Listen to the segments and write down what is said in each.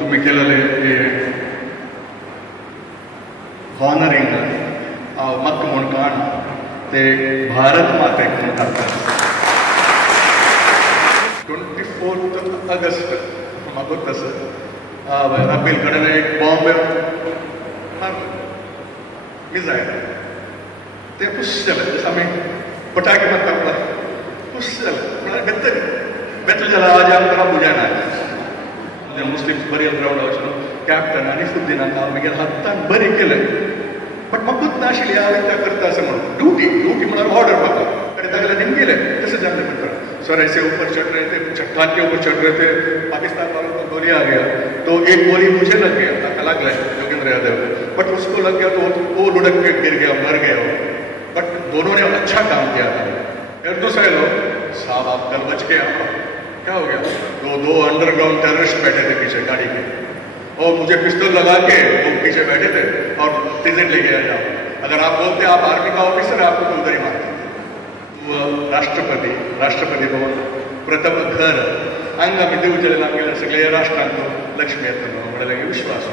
तुम्ही केलेले ते हॉनरिंग मक्क म्हूण काण ते भारत मातेक म्हूण करतात 24 ऑगस्ट म्हाका तसं रबील कडेन एक बॉम्ब मिसायल ते खुश जालें जसं आमी पटाके मारता पळय खुश जालें म्हळ्यार बेतले जाल्यार आज आमकां बुजायना म्हणजे मुस्लिम बरियल ग्रावंड वचून कॅप्टन आनी फुद्दीनाक हांव मागीर हातान बरें केलें बट म्हाकूच नाशिल्ली हांवें तें करता असं म्हणून ड्यूटी म्हळ्यार ऑर्डर म्हाका कडेन तागेले निम गेले तशें जालें म्हणटा सर ऐसे ऊपर चढ़ रहे थे चट्टान के ऊपर चढ़ रहे थे पाकिस्तान वालों को गोली आ गया तो एक गोली मुझे लग गया ताका लग गया योगेंद्र यादव बट उसको लग गया तो वो लुढ़क के गिर गया मर गया बट दोनों ने अच्छा काम किया था फिर दूसरे लोग साहब आप कल बच गए क्या हो गया दो अंडरग्राउंड टेररिस्ट बैठे थे पीछे गाड़ी के और मुझे पिस्तौल लगा के वो पीछे बैठे थे और टिकट ले गया जाओ अगर आप बोलते आप आर्मी का ऑफिसर है आपको तो उधर ही मारते राष्ट्रपती भवन प्रथम घर हांगा आमी दिवचें आमगेले सगळे राष्ट्रांत लक्ष्मी येता न्हू म्हणल्यार विश्वास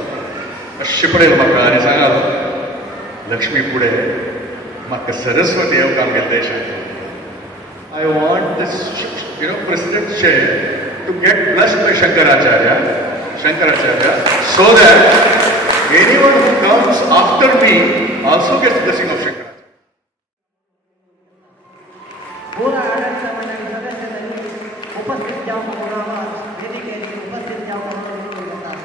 अशें पळयलें म्हाका आनी सांगाल लक्ष्मी फुडें म्हाका सरस्वती येवंक आमगे देशांत I want this president to get blessed by Shankaracharya so that anyone who comes after me also gets blessing of Shankara. पूरा आनंद मंडळी सदस्य त्यांनी उपस्थित जाऊन बोलावा वेदिकेने उपस्थित जाऊन बोलतात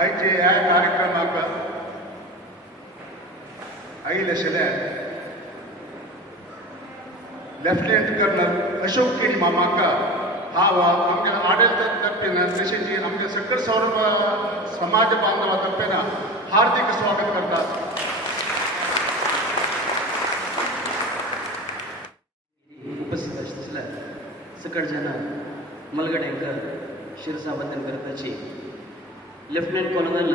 आयचे ह्या कार्यक्रमाक आयिल्ले आशिल्ले लेफ्टनंट कर्नल अशोक केरी मामाका हांव आमच्या आडळता तर्फेन तशेंच आमच्या सकल सौरभ समाज बांधवा तर्फेन हार्दिक स्वागत करता उपस्थित आशिल्ल्या सकल जाणां मलगडेकर शिरसा बंदन करताची लेफ्टनंट कर्नल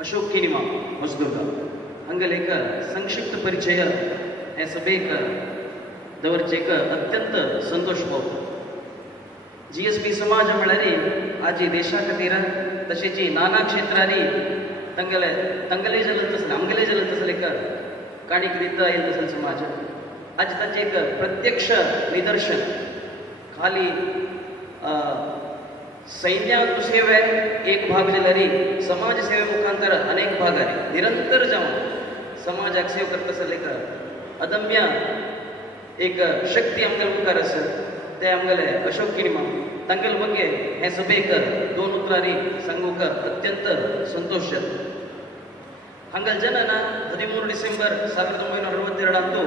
अशोक केनिमा मजदूरगा हांगेले एक संक्षिप्त परिचय हे सभेक दवरचेक अत्यंत संतोष भोगता GSP समाज म्हळ्यार आज देशा खातीर तशेंच नाना क्षेत्रांनी तंगले जलत आसले आमगेले जलत आसले काणीक दिता येत आसले समाज आज ताचें एक प्रत्यक्ष निदर्शन खाली सैन्यात सेवे एक भाग जाल्यारी समाज सेवे मुखांतर अनेक भाग निरंतर जावन समाजाक सेव करता आसले अदम्य एक शक्ती आमगेले मुखार आसा ते आमगेले अशोक किणिमा तांगेले बग्गे हे सभेक दोन उतरांनी सांगूक अत्यंत संतोश जाता हांगेले जनन 13 डिसेंबर 1962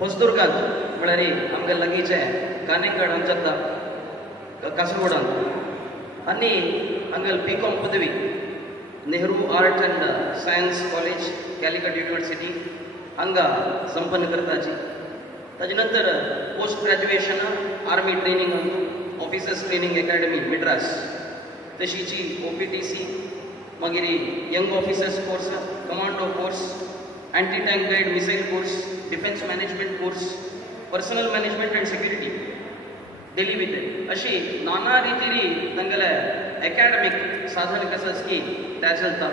ಹೊಸದುರ್ಗಾಂತ म्हळ्यार आमगे लागींचे कानेगड हांगच्या कासरगोडांत आनी हांगेले BCom पदवी Nehru art and science college Calicut university हांगा संपन्न करताची ताजे नंतर post graduation army training officers training academy Madras तशीची OPTC मागीर young officers course commando course anti tank guide missile course defence management course personnel management and security Delhi विद्या अशी नाना रितीरी तांगेले अकॅडमिक साधन कसं की त्या चलता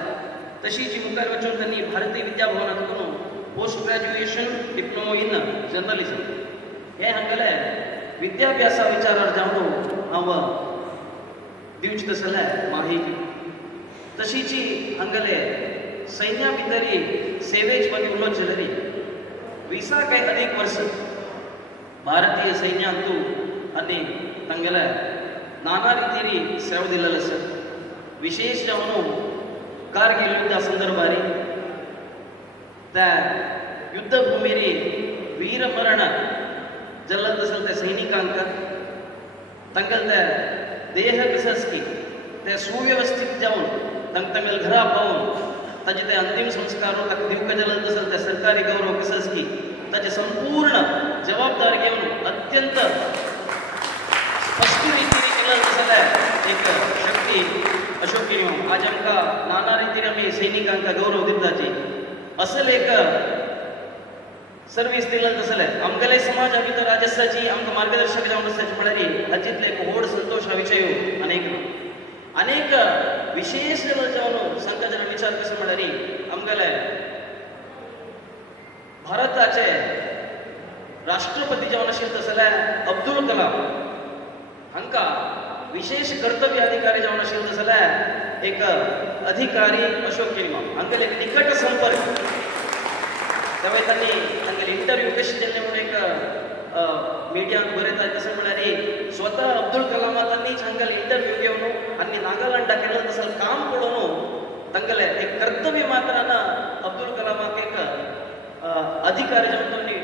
तशी जी मुखार वचून त्यांनी भारतीय विद्या भवनांतून post graduation diploma in journalism हे हांगेले विद्याभ्यासा विचारार जावन हांव दिवचे तसले माहिती तशीची हांगेले सैन्या भितरी सेवेच मध्ये उलोवप जाल्यारी 20 काय अधिक वर्ष भारतीय सैन्यांतू आनी तांगेले नाना रितीरी सेवा दिलेले आसा विशेष जावन कारगिल युद्धा संदर्भारी त्या युद्धभूमीरी वीरमरण जल्लत असेल त्या सैनिकांक तंगल त्या देह कसकी त्या सुव्यवस्थित जाऊन तंगल घरा पाहून ताजे ते अंतिम संस्कार ताका दिवक जल्लत असेल त्या सरकारी गौरव कसकी ताचे संपूर्ण जबाबदारी घेऊन अत्यंत स्पष्ट रीतीने केलं जाल्यार एक शक्ती अशोक केळी आज आमकां नाना रितीन आमी सैनिकांक गौरव दिताची असल एक सर्वीस दिलं तसलें आमगेले समाजा भितर राजस्थाची आमकां मार्गदर्शक जावन आसाची म्हळ्यार हाचींतले एक व्हड संतोश हा विशय अनेक विशेष जावन सांगता जाल्यार विचार कसो म्हळ्यार आमगेले भारताचे राष्ट्रपती जावन आशिल्ले तसल्यार अब्दुल कलाम हांकां विशेष कर्तव्य अधिकारी जावन आशिल्ले तसल्यार एक अधिकारी अशोक केळी हांगेले एक निकट संपर्क त्यावेळी तांगेले इंटरव्यू कशें जाल्ले म्हणून एक मिडियाक बरयता कसं म्हळ्यार स्वता अब्दुल कलामा तांणीच हांगेले इंटरव्यू घेवन आनी नागालँडा केलें तसं काम पळोवन तांगेले एक कर्तव्य मात्रान अब्दुल कलामाक एक अधिकारी जावन तांणी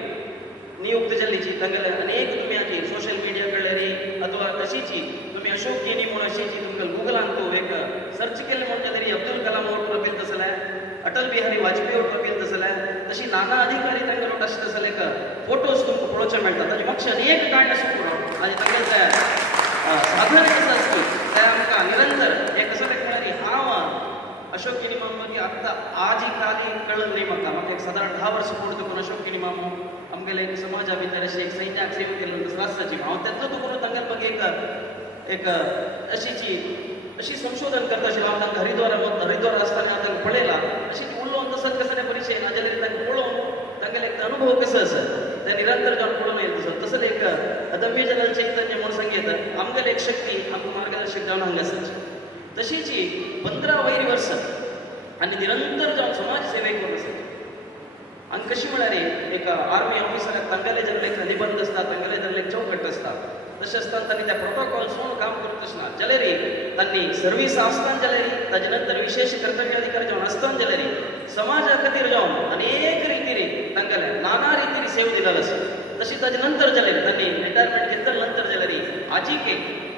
नियुक्त जाल्लीची तांगेले अनेक तुमी आजी सोशल मिडिया कळ्ळेरी अथवा तशीची तुमी अशोक केणी म्हणून अशीची तुमकां गुगलान तूं एक सर्च केलें म्हणजे तरी अब्दुल कलाम ओट रबील तसलें अटल बिहारी वाजपेयी ओट रबील तसलें तशी नाना अधिकारी तांगेले ओट अशें तसलें एक फोटोज तुमकां पळोवचे मेळटा ताजे म्हाका अनेक काण आसूं पुरो आनी तांगेले ते साधन कसं आसता ते आमकां निरंतर एक कसं म्हळ्यार हांव अशोक केणी मामा की आत्ता आज ही काली कळलं नाही म्हाका एक साधारण 10 वर्सां पूर्ण करून अशोक केणी मामा आमगेले एक समाजा भितर अशें एक सैन्याक सेवा केल्लो तसो आसताची हांव तेचो तुका तांगेले म्हाका एक अशी संशोधन करता आशिल्लो हांव तांकां हरिद्वार आसतना हांव तांकां पळयलां अशी उलोवन तसोच कसले परिचय ना जाल्यार तांकां पळोवन तांगेले एक अनुभव कसो आसा ते निरंतर जावन पळोवन येता तसोच एक अदम्य जलाल चैतन्य म्हणून सांगता आमगेले एक शक्ती आमकां मार्गदर्शक जावन हांगा आसाची तशीची 15 वयर वर्सां आनी निरंतर जावन समाज सेवेक करून आसा आनी कशी म्हळ्यार एक आर्मी ऑफिसराक तांगेले जाल्ले एक निबंध आसता तांगेले जाल्ले एक चौकट आसता तशें आसतना तांणी त्या प्रोटोकॉल्स म्हणून काम करता आसना जाल्यार तांणी सर्वीस आसतना जाल्यार ताजे नंतर विशेष कर्तव्य अधिकारी जावन आसतना जाल्यार समाजा खातीर जावन अनेक रितीन तांगेले नाना रितीन सेवा दिलेलो आसा तशी ताजे नंतर जाल्यार तांणी रिटायरमेंट घेतल्या नंतर जाल्यार आजीक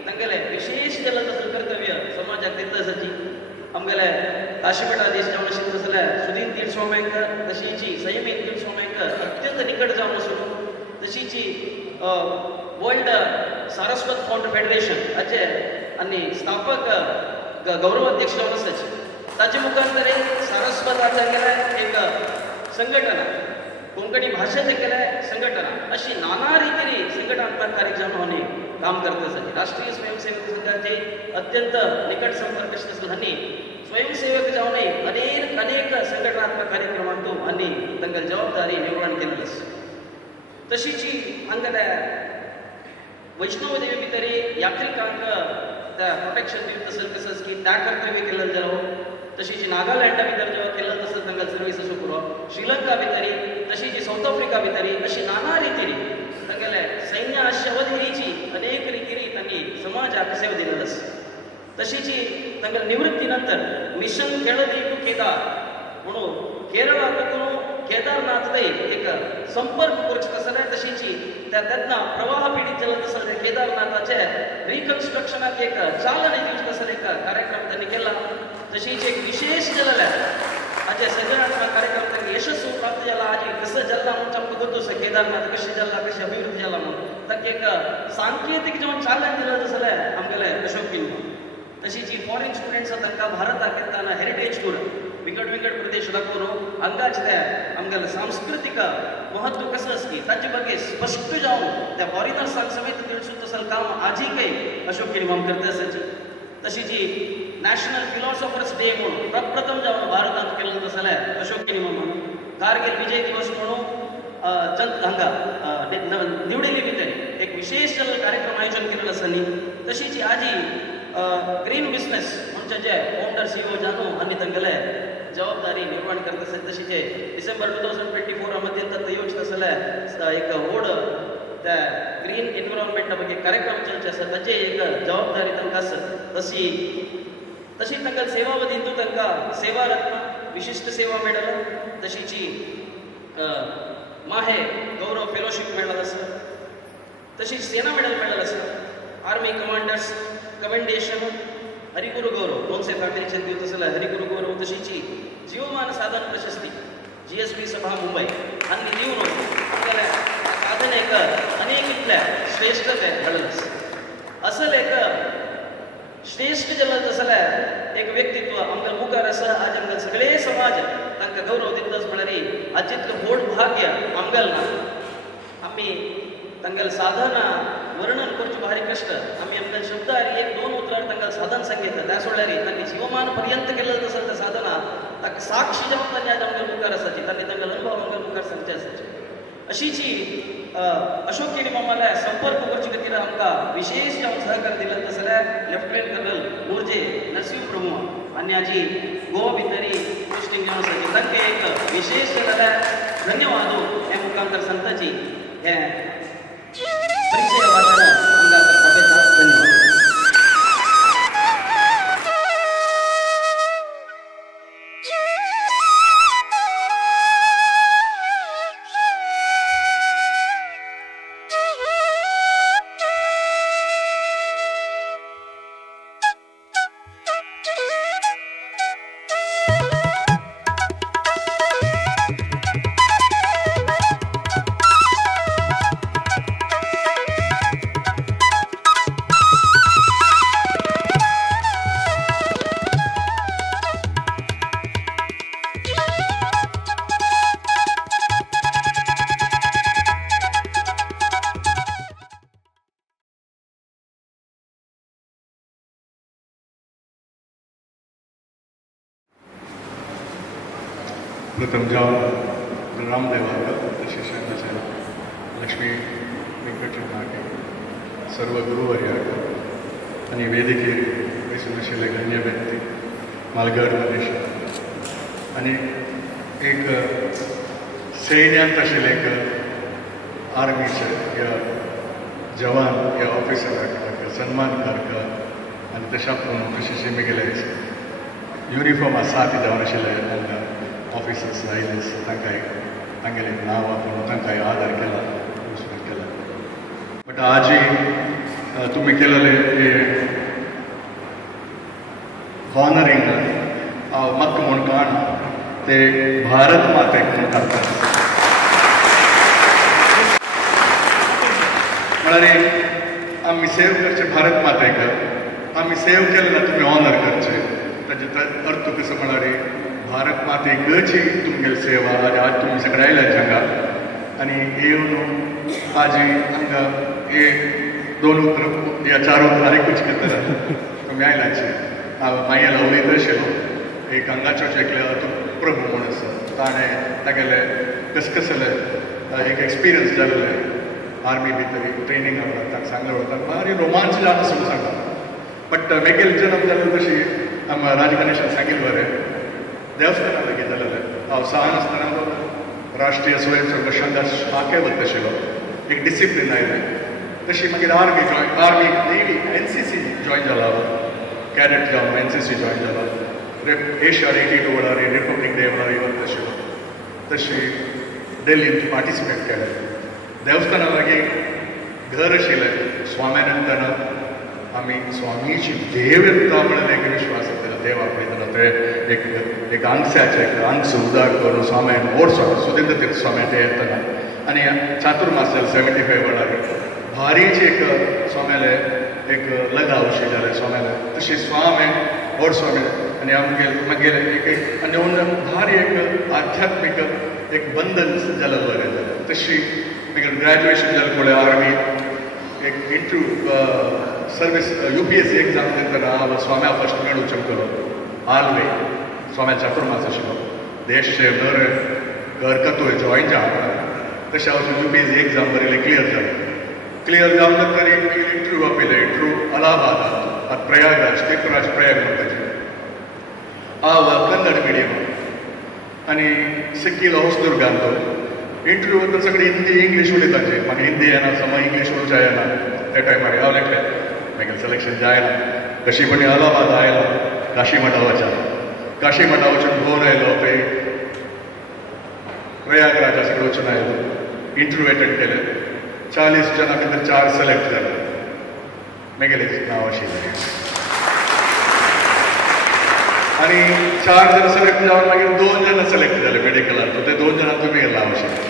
तांगेले विशेष जाल्लें तसलें कर्तव्य समाजाक दिता आसाची आमगेले काशीमठाधीश जावन आशिल्ले जाल्यार सुदीन तीर स्वाम्यांक तशीची संयमी तीर स्वाम्यांक अत्यंत निकट जावन आसूं तशीची वर्ल्ड सारस्वत फाउंड फेडरेशन हाचे आनी स्थापक गौरवाध्यक्ष जावन आसाचे ताचे मुखार सारस्वताचे गेले एक संघटना कोंकणी भाशेचे केले संघटना अशी नाना रितीन संघटनात्मक कार्यक्रम होणे काम करता आसाचे राष्ट्रीय स्वयंसेवक संघाचे अत्यंत निकट संपर्क आसले स्वयंसेवक जावन अनेक संघटनात्मक कार्यक्रमांतून आनी तांकां जबाबदारी निर्वहण केलेली आसा तशीची हांगेले वैष्णव देवी भितर यात्रिकांक त्या प्रोटेक्शन दिवता तसं तसंच की त्या कर्तव्य केलेलं जालो तशीची नागालँडा भितर जेव्हा केलेलं तसं तांकां सर्वीस असो पुरो श्रीलंका भितरी तशीची साऊथ आफ्रिका भितरी अशी नाना रितीन तांगेले सैन्य अवधीची अनेक रितीन तांणी समाजाक सेवा दिलेली आसा तशीची तांगेले निवृत्ती नंतर मिशन केळदी टू केदार म्हणून केरळांतून केदारनाथ एक संपर्क करचे तसले तशीची तेन्ना प्रवाह पीडित जाल्ले तसले केदारनाथाचे रिकन्स्ट्रक्शनाक एक चालना दिवचे तसले एक कार्यक्रम त्यांनी केला तशीच एक विशेष जाल्ले हाचे सगळ्यांक कार्यक्रम तांकां यशस्वी प्राप्त जाला आज कसं जाल्ला म्हणून आमकां गोतूस केदारनाथ कशें जाल्ला कशें अभिवृद्धी जाला म्हणून ताका एक सांकेतीक जेवण चालन दिलें तसलें आमगेले अशोक केळी तशीच फॉरेन स्टुडंट्स तांकां भारताक येताना हेरिटेज टूर विंगड प्रदेश दाखोवन हांगाच ते आमगेले सांस्कृतिक महत्व कसं आसकी ताचे बगे स्पश्ट जावन त्या फॉरेनर्सांक समेत दिवचो तसलें काम आजीकय अशोक केळी करता आसाची तशीची नॅशनल फिलॉसॉफर्स डे म्हणून प्रप्रथम जावन भारतांत केल्लो तसलें अशोक केळी कारगिल विजय दिवस म्हणून हांगा न्यू दिल्ली भितर एक विशेष कार्यक्रम आयोजन केलेलो आसा न्ही तशीची आजी ग्रीन बिझनेस म्हणजे जे फाउंडर सीईओ जानू आनी तांगेले जबाबदारी निर्वहण करता आसत तशीचे डिसेंबर 2024 मध्ये तत्त योजना आसले एक व्हड त्या ग्रीन एनवायरमेंटा बगे कार्यक्रम चलचे आसा ताचे एक जबाबदारी तांकां आसा तशी तशी तांकां सेवा वतींतून तांकां सेवा रत्न विशिश्ट सेवा मेडल तशीची माहे गौरव फेलोशिप मेडल आसा तशी सेना मेडल मेडल आसा आर्मी कमांडर्स कमेंडेशन हरिगुरू गौरव 200 फाटीचे दिवत आसले हरिगुरू गौरव तशीची जीवमान साधन प्रशस्ती GSP सभा मुंबई हांणी दिवन आपल्याला साधनेक अनेक इतल्या श्रेष्ठते घडलस असल एक श्रेष्ठ जल्लत असल्यार एक व्यक्तित्व आमकां मुखार आसा आज आमकां सगळे समाज तांकां गौरव दितस म्हळ्यार आज जितलें व्हड भाग्य आमगेल ना आमी तांगेल साधना वर्णन करचें भारी कश्ट आमी आमकां शब्दार एक दोन उतरार तांकां साधन सांगितलं त्या सोडल्यार तांणी जीवमान पर्यंत केलें आसा त्या साधना ताका साक्षी जावन तांणी आज आमकां मुखार आसाची तांणी तांगेलो अनुभव आमकां मुखार सांगचे आसाचे अशीची अशोक केणी मामाला संपर्क करचे खातीर आमकां विशेष जावन सहकार दिलें तसल्यार लेफ्टनंट कर्नल मोर्जे नरसिंह प्रभू आनी हाजी गोवा भितरी पोस्टिंग घेवन आसाची तांकां एक विशेष जाल्यार धन्यवाद हे मुखांतर सांगताची हे परिचय वाचन आमकां आपयता धन्यवाद. प्रथम जावन रामदेवाक तशेंच लक्ष्मी वेंकटरमणाक सर्व गुरुवर्याक आनी वेदिकेर बसून आशिल्ले गण्य व्यक्ती मालगड मनीश आनी एक सैन्यांत आशिल्ले एक आर्मीचे या जवान या ऑफिसराक सन्मान करता आनी तशा प्रमाणे तशेंच मुगेले युनिफॉर्म आसा ती जावन आशिल्ले हांगा ऑफिसर्स आयिल्ले तांकांय तांगेले नांव वापरून तांकांय आदार केला रिस्पेक्ट केला बट आजी तुमी केलेले हे हॉनरिंग म्हाका म्हूण काण ते भारत मातेक म्हूण करतात म्हळ्यार आमी सेव करचे भारत मातेक आमी सेव केले ना तुमी ऑनर करचे ताजे अर्थ कसो म्हळ्यार भारत मातेची तुमगेली सेवा आज तुम्ही सगळे आयल्या हांगा आनी येवन आज हांगा हे दोन उतर या चार उतर एकूच करतले तुमी आयल्याचे हांव मागीर उलयत आशिल्लो एक हांगाच्यो एकले प्रभू म्हूण आसा ताणें तागेले कसकसले एक एक्सपिरियन्स जाल्ले आर्मी भितर ट्रेनिंग ताका सांगले वता भारी रोमांच जाता सुद्दां सांगता बट मेगेल जन्म जालो तशी आमकां राजगणेशान सांगिल्लें बरें देवस्थाना लागीं जालेले हांव ल्हान आसतना राष्ट्रीय स्वयंसेवक संघात शाखे वता आशिल्लो एक डिसिप्लीन आयलें तशी मागीर आर्मी नेव्ही NCC जॉयन जाला कॅडेट जावन NCC जॉयन जाला एशिया 82 वेळार रिपब्लीक डे वेळार वता आशिल्लो तशी दिल्लींत पार्टिसिपेट केलें देवस्थाना लागीं घर आशिल्लें स्वाम्यानंदनाथ आमी स्वामीची देव येता म्हणून एक विश्वास येता देव आपयतालो ते एक अंगस्याचे अंगस उदार करून स्वाम्यान व्हड स्वामी सुधींद्र तीर्थ स्वामी ते येतना आनी चातुर्मास जाले 75 वेळार भारीच एक स्वाम्याले एक लगाव आशिल्ले स्वाम्याले तशी स्वामी व्हड स्वामी आनी मागीर एक आनी भारी एक आध्यात्मीक एक बंधन जालें बरें तशी मागीर ग्रॅज्युएशन जालें पळय आर्मी एक इंटरव्यू सर्वीस UPSC एग्जाम दितना हांव स्वाम्या फर्स्ट मेळूं चमकलो आल्वे स्वाम्या चातुर्मास आशिल्लो देश सेवनर घर कतोय जॉयन जावं तशें हांव UPSC एग्जाम बरयलें क्लियर जावन तरी इंटरव्यू आपयलें इंटरव्यू अलाहाबाद प्रयागराज तीर्थराज प्रयाग म्हणटाचे हांव कन्नड मिडियम आनी सिक्किलो होसदुर्गान तो इंटरव्यू वता सगळी हिंदी इंग्लीश उलयताचे म्हाका हिंदी येना समा इंग्लीश उलोवचे येना त्या टायमार हांव लेखलें मागीर सिलेक्शन जायना कशी पण अलाहाबाद आयलो काशी मठा वचून भोवन आयलो पळय प्रयागराजा सगळे वचून आयलो इंटरव्यू अटेंड केले 40 जाणां भितर 4 सिलेक्ट जाले म्हगेलें नांव आशिल्लें आनी 4 जाणां सिलेक्ट जावन मागीर 2 जाणां सिलेक्ट जाले मेडिकलांत ते 2 जाणांक तुमी नांव आशिल्लें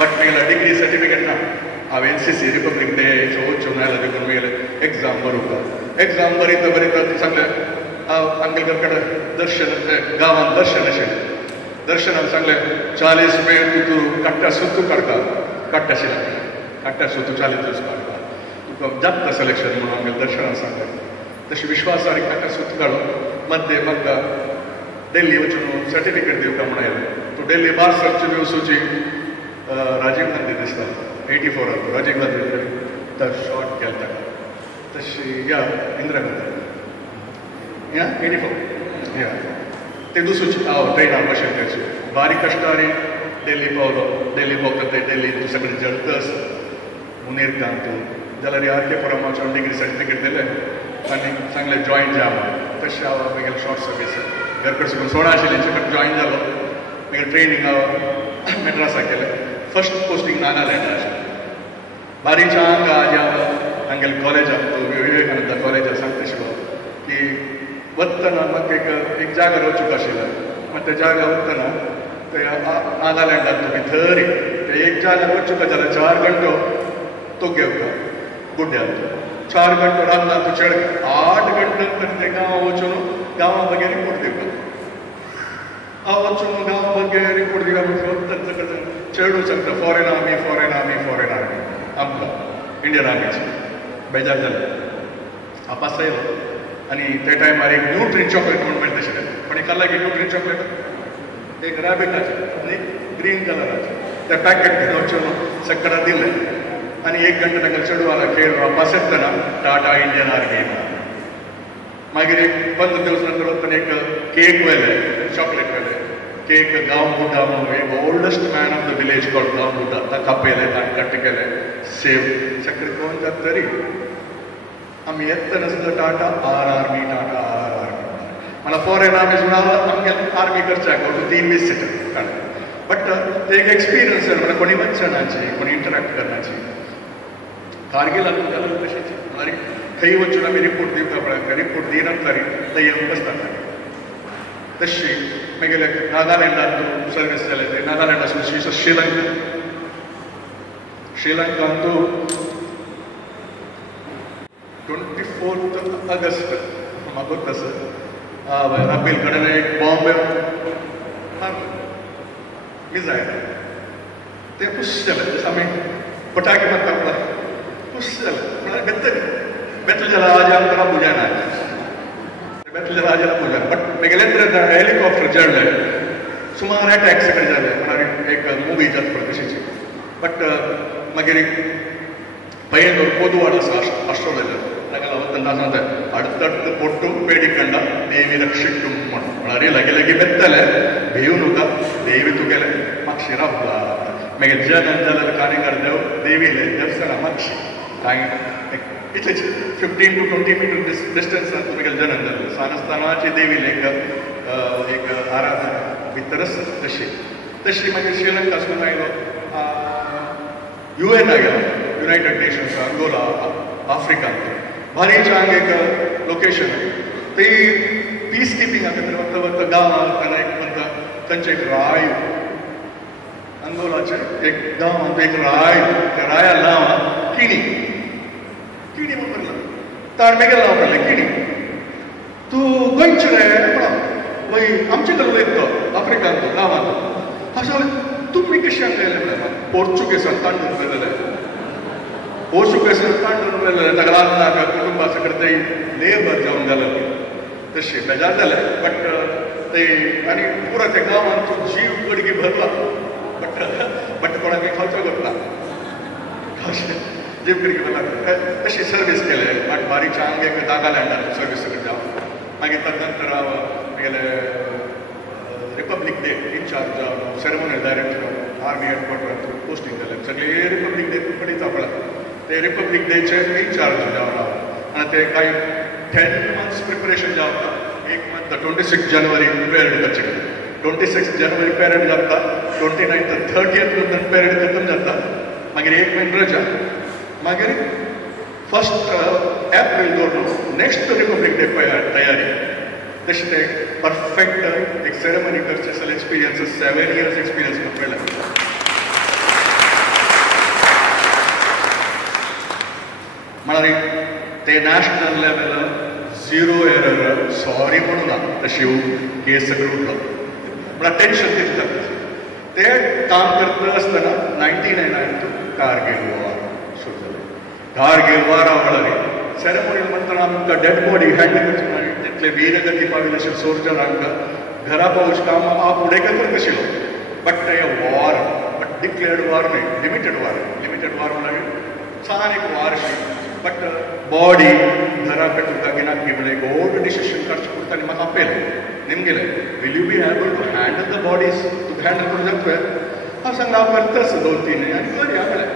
बट म्हगेलें डिग्री सर्टिफिकेट ना हांव NCC रिपब्लीक डे वचून आयलो देखून म्हगेलें एग्जाम बरोवपाक एग्जाम बरयता सांगलें हांव आंगलकर कडेन दर्शन गांवांत दर्शन आशिल्लें दर्शनान सांगलें 40 मिनट तूं काडटा सुतू काडटा काडटाशिल्लें काडटा सुतू 40 दीस काडटा तुका जाता सिलेक्शन म्हणून आमगे दर्शनान सांगलें तशें विश्वासार काडटा सुतू काडून मध्य म्हाका दिल्ली वचून सर्टिफिकेट दिवपाक म्हणून आयलें तूं दिल्ली बार सर्च वेवसूची राजीव गांधी दिसता 84 राजीव गांधी तो शॉट केला ताका तशी या इंदिरा गांधी या 84 या ते दुसरी हांव ट्रेनार बसयन थंयसर बारीक कश्टारी दिल्ली पावलो दिल्ली पावता ते दिल्ली तूं सगळें जळटस मुनीर गांव जाल्यार RK पुरम वचून डिग्री सर्टिफिकेट दिलें आनी सांगलें जॉयन जा तशें हांव म्हगेलें शॉर्ट सर्वीस घर कडेन साकून 16 आशिल्लें जॉयन जालो म्हगेलें ट्रेनींग हांव मद्रासा केलें फर्स्ट पोस्टींग नागालँड आशिल्लें बारीकच्या हांगा आमगेलें कॉलेजाक विवेकानंद कॉलेजाक सांगता आशिल्लो की वतना म्हाका एक जागा वचूंक आशिल्लो मागीर त्या जागा वतना ते नागालँडांत तुमी थंय ते एक जागा वचूंक जाल्यार 4 घंटो तो घेवता गुड्ड्याक 4 घंटो रांदना तूं चड 8 घंटो ते गांवां वचून गांवां बगे रिपोर्ट दिवपाक हांव वचून गांवां बगे रिपोर्ट दिवपाक चेडूं सांगता फॉरेन आर्मी आमकां इंडियन आर्मीची बेजार जालें हांव पास येयलो आनी ते टायमार एक न्यूट्रीन चॉकलेट म्हणून मेळटा आशिल्लें कोणी खाल्ला की न्यूट्रीन चॉकलेट एक रॅबिटाचें आनी ग्रीन कलराचें तें पॅकेट घेवन वचून सकाळीं दिलें आनी 1 घंटा ताका चेडूं आला खेळ वापस येतना टाटा इंडियन आर्मी मागीर एक 15 दिवस नंतर वतना एक केक व्हेलें चॉकलेट व्हेलें केक गांव बुड्डा म्हणून एक oldest man of the village called गांव बुड्डा ताका आपयलें ताणें कट केलें सेव सकाळीं कोण जाता तरी आमी येतना सुद्दां टाटा आर आर्मी मला फॉरेन आर्मी सुद्दां आमगे आर्मी करच्याक 3-20 सीटां बट ते एक एक्सपिरियन्स म्हणजे कोणी वचनाची कोणी इंटरॅक्ट करण्याची कारगिल जाल्यार तशीच म्हळ्यार खंय वचून आमी रिपोर्ट दिवता पळय रिपोर्ट दिनात तरी थंय येवन बसता तशी म्हगेले नागालँडांत सर्वीस जालें ते नागालँडासून श्रीलंकांत 24 ऑगस्ट म्हाका तसं राबेल कडेन एक बॉम्ब मिसायल ते खुश जालें जसं आमी पटाके मारता पळय खुश जालें म्हळ्यार बेतले जाल्यार आज आमकां बुजाना बेतले जाल्यार आज बुजाना बट म्हगेलें हेलिकॉप्टर जडलें सुमार अटॅक सगळे जाले म्हळ्यार एक मुवी जाता पळय तशीची बट मागीर एक पयन ஒரு பொதுவான ஆஸ்ட்ரேலியா நாங்கள் வந்து அடுத்தடுத்து பொட்டு ಬೇಡಿಕೊಂಡ ದೇವಿ ರಕ್ಷಿಟ್ಟು म्हळ्यार लगे लगे बेत्तले भेव नुका देवी तुगेले म्हाक्षी रावला मागीर जनन जाल्यार काणेकार देव देवीले देवस्थाना म्हाक्षी कांय इतलेच 15 to 20 मीटर डिस्टन्सान तुगेले जनन जालें सानस्तानाची देवीले एक आराधना भितरच तशी मागीर श्रीलंकासून आयलो UN गेलो युनायटेड नेशन्स अंगोला आफ्रिकांत बारीच्या हांगा एक लोकेशन ती पीस किपींगा खातीर वता वता गांवां वतना एक म्हणटा तांचे एक राय अंगोलाचे एक गांवांत एक राय त्या राया नांव किणी म्हणून म्हणला ताण मेगेल नांव पडलें किणी तूं गोंयचे रे म्हणा वय आमचे कडेन उलयता आफ्रिकांत गांवांत हांव सांगलें तुमी कशें हांगा येयले म्हणलें पोर्चुगेजान तांडून उलयलेले पोर्चुगेजान तांडून उलयलेले ताका लागून हांगा कुटुंबा सगळें थंय लेबर जावन जालें तशें बेजार जालें बट ते आनी पुरो त्या गांवांत तो जीव कडगी भरला बट कोणाक खावचो करता अशें जीव कडगी भरला तशी सर्वीस केले बट बारीकच्या हांगा एक नागालँडांत सर्वीस जावन मागीर ताचे नंतर हांव म्हगेले रिपब्लीक डे इन्चार्ज जावन सेरेमोनियल डायरेक्टर आर्मी हेडक्वॉर्टरांत पोस्टींग जालें सगळे रिपब्लीक डे पळयता पळय ते रिपब्लीक डेचे इन्चार्ज जावन हांव आनी ते कांय 10 months प्रिपरेशन जाता एक मंथ 26 जनवरी परेड करचे 26 जनवरी परेड जाता 29 30th नंतर परेड खतम जाता मागीर एक महिना रजा मागीर 1 एप्रिल दवरून नेक्स्ट रिपब्लीक डे तयारी तशें ते परफेक्ट एक सेरेमनी करचे असेल एक्सपिरियन्स 7 years एक्सपिरियन्स म्हाका मेळ्ळा म्हळ्यार ते नॅशनल लेवल 0 एरर सॉरी म्हणून ना तशी केस सगळं उरलो म्हळ्यार टेन्शन दिसता ते काम करता आसतना 1999 कारगिल वॉर सुरू जालें कारगिल वॉरा वेळार सेरेमोनी म्हणटना आमकां डेड बॉडी हँड करचे तितले वीरगती पाविल्ले अशे सोल्जरांक घरा पावोवचे काम आप फुडें करता आशिल्लो बट ते वॉर बट डिक्लेअर्ड वॉर न्हय लिमिटेड वॉर म्हळ्यार छान एक वॉर अशी बट बॉडी घरा पेटून दागिनाक बी म्हळ्यार एक व्हड डिसिशन करचें पडटा आनी म्हाका आपयलें निमगेलें will you be able to handle the bodies तुका हँडल करूं जाता तुवें हांव सांगलें हांव करतास 2-3 आनी बरी हांव म्हळें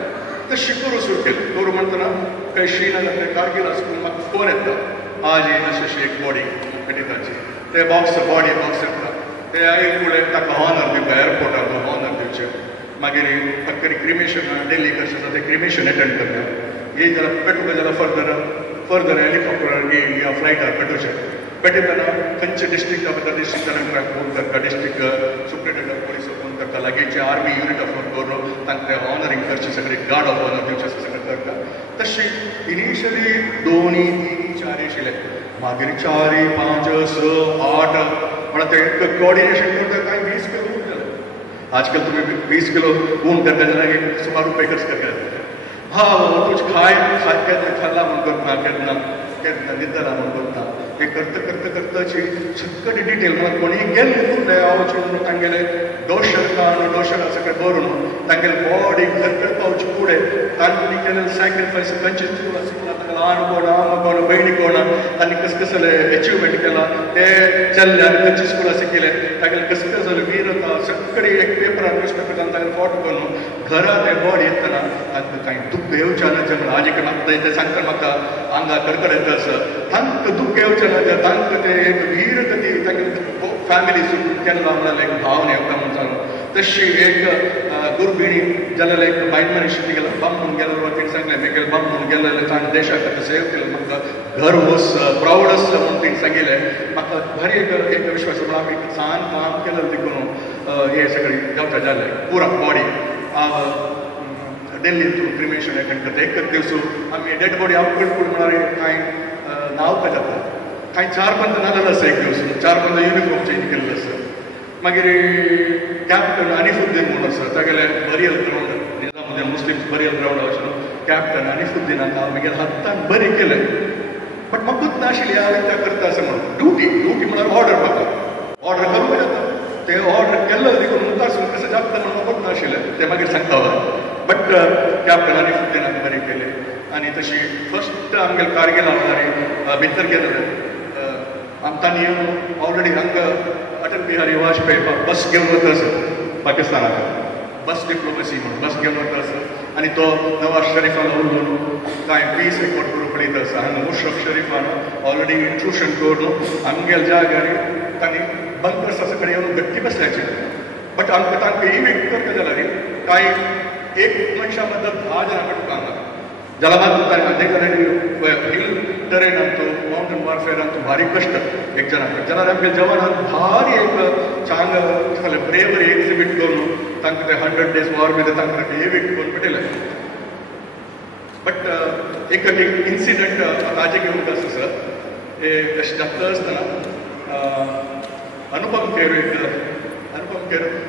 ते शिकूर सुरू केलें करूं म्हणटना खंय श्रीनगर कारगिल आसून म्हाका फोन येता आज येयन अशी एक बॉडी पेटिताची ते बॉडी बॉक्स येता ते एक फुडें ताका हॉनर दिवपा एअरपोर्टार हॉनर दिवचें मागीर ताका क्रिमेशन डेली कशें आसा तें क्रिमेशन एटेंड करता ये जाल्यार पेटूंक जाल्यार फर्दर हेलिकॉप्टरार या फ्लायटार पेटोवचें पेटयतना खंयचे डिस्ट्रिक्टा बद्दल डिस्ट्रिक्टान फोन करता district superintendent of police phone करता लागींचे आर्मी युनिट ऑफ दवरून तांकां ऑनरिंग करचें सगळें गार्ड ऑफ ऑनर दिवचें सगळें करता तशी इनिशियली 2, 3, 4 आशिल्ले मागीर 4, 5, 6, 8 म्हळ्यार ते कोऑर्डिनेशन करता कांय 20 किलो उंट जालें आजकाल तुमी 20 किलो उंट करता जाल्यार ₹100 खर्च करता हाँ तुझ खाए खाल्ला म्हणून करता केन्ना न्हिदला म्हणून करता हे करता सगळें डिटेल म्हाका कोणी गेले हांव तांगेले दोशर सगळें बरोवन तांगेले बॉडी घर पावचे फुडें तांणी केलेले सॅक्रिफायस खंयचे चुकला ल्हान कोण बहिणी कोण तांणी कसं कसले अचिवमेंट केला ते चल्ल्यान खंयचे स्कुला शिकले तांगेले कसं कसले वीरता सगळें एक पेपरार न्यूजपेपरान तांगेले फोटो करून घरा ते बॉडी येतना तांकां कांय दुख्ख येवचें ना जें आज एक म्हाका ते सांगता म्हाका आंगा कडकड येता आसा तांकां दुख्ख येवचें ना जें तांकां ते एक वीरगती तांगे फॅमिली सुटून केन्ना म्हणल्यार एक भावना येवता म्हणून सांगून तशी एक गुरबिणी जाल्यार एक बायल मनीस गेलो बंब म्हणून गेलो तिणें सांगलें मेगेल बंब म्हणून गेलो ताणें देशा खातीर सेव केलें म्हाका घर वस प्रावड आसता म्हणून तिणें सांगिल्लें म्हाका भारी एक विश्वास म्हळ्यार आमी सान काम केलें देखून हे सगळें जावचें जालें पुरा बॉडी दिल्लीतून क्रिमेशन एटेंड करता एकच दिवस आमी डेड बॉडी हांव कळकूळ म्हळ्यार कांय न्हांवपा जाता कांय 4-5 नाजालें आसा एक दिवस 4-5 युनिफॉर्म चेंज केल्लो आसा मागीर कॅप्टन अनिफुद्दीन म्हणून आसा तागेले बरियल ग्रावंड निजामुद्दीन मुस्लिम बरियल ग्रावंड वचून कॅप्टन अनिफुद्दीनाक हांव मागीर हातान बरें केलें बट म्हाकूच नाशिल्ली हांवें तें करता असं म्हणून ड्युटी म्हळ्यार ऑर्डर म्हाका ऑर्डर करूंक जाता ते ऑर्डर केल्लो देखून मुखारसून कशें जाता म्हणून म्हाकूच नाशिल्लें तें मागीर सांगता बट कॅप्टन अनिफुद्दीनाक बरें केलें आनी तशी फस्ट आमगेले कारगिल हांव भितर गेलें आमतांनी येवन ऑलरेडी हांगा अटल बिहारी वाजपेयी बस घेवन वता आसा पाकिस्तानाक बस डिप्लोमसी म्हणून बस घेवन वता आसा आनी तो नवाज शरीफान उलोवन कांय पीस रेकॉर्ड करून पळयता आसा हांगा मुशरफ शरीफान ऑलरेडी इंट्रुशन करून आमगेल्या जाग्यार तांणी बंकर्स आसा कडेन येवन गट्टी बसल्याचे बट आमकां तांकां इवेक्ट करता जाल्यार कांय एक मनशा बद्दल 10 जाणां कडेन काम जाल्यार हिल टरेनान तो माउंटन वॉरफेरान तो भारी कश्ट एक जणांक जाल्यार आमगे जवानान भारी एक चांग ब्रेवरी एक्झिबीट करून तांकां ते 100 days वॉर भितर तांकां इवेक्ट करून पटयलें बट एक इन्सिडंट ताजे घेवन कसो आसा हे अशें जाता आसतना अनुपम खेर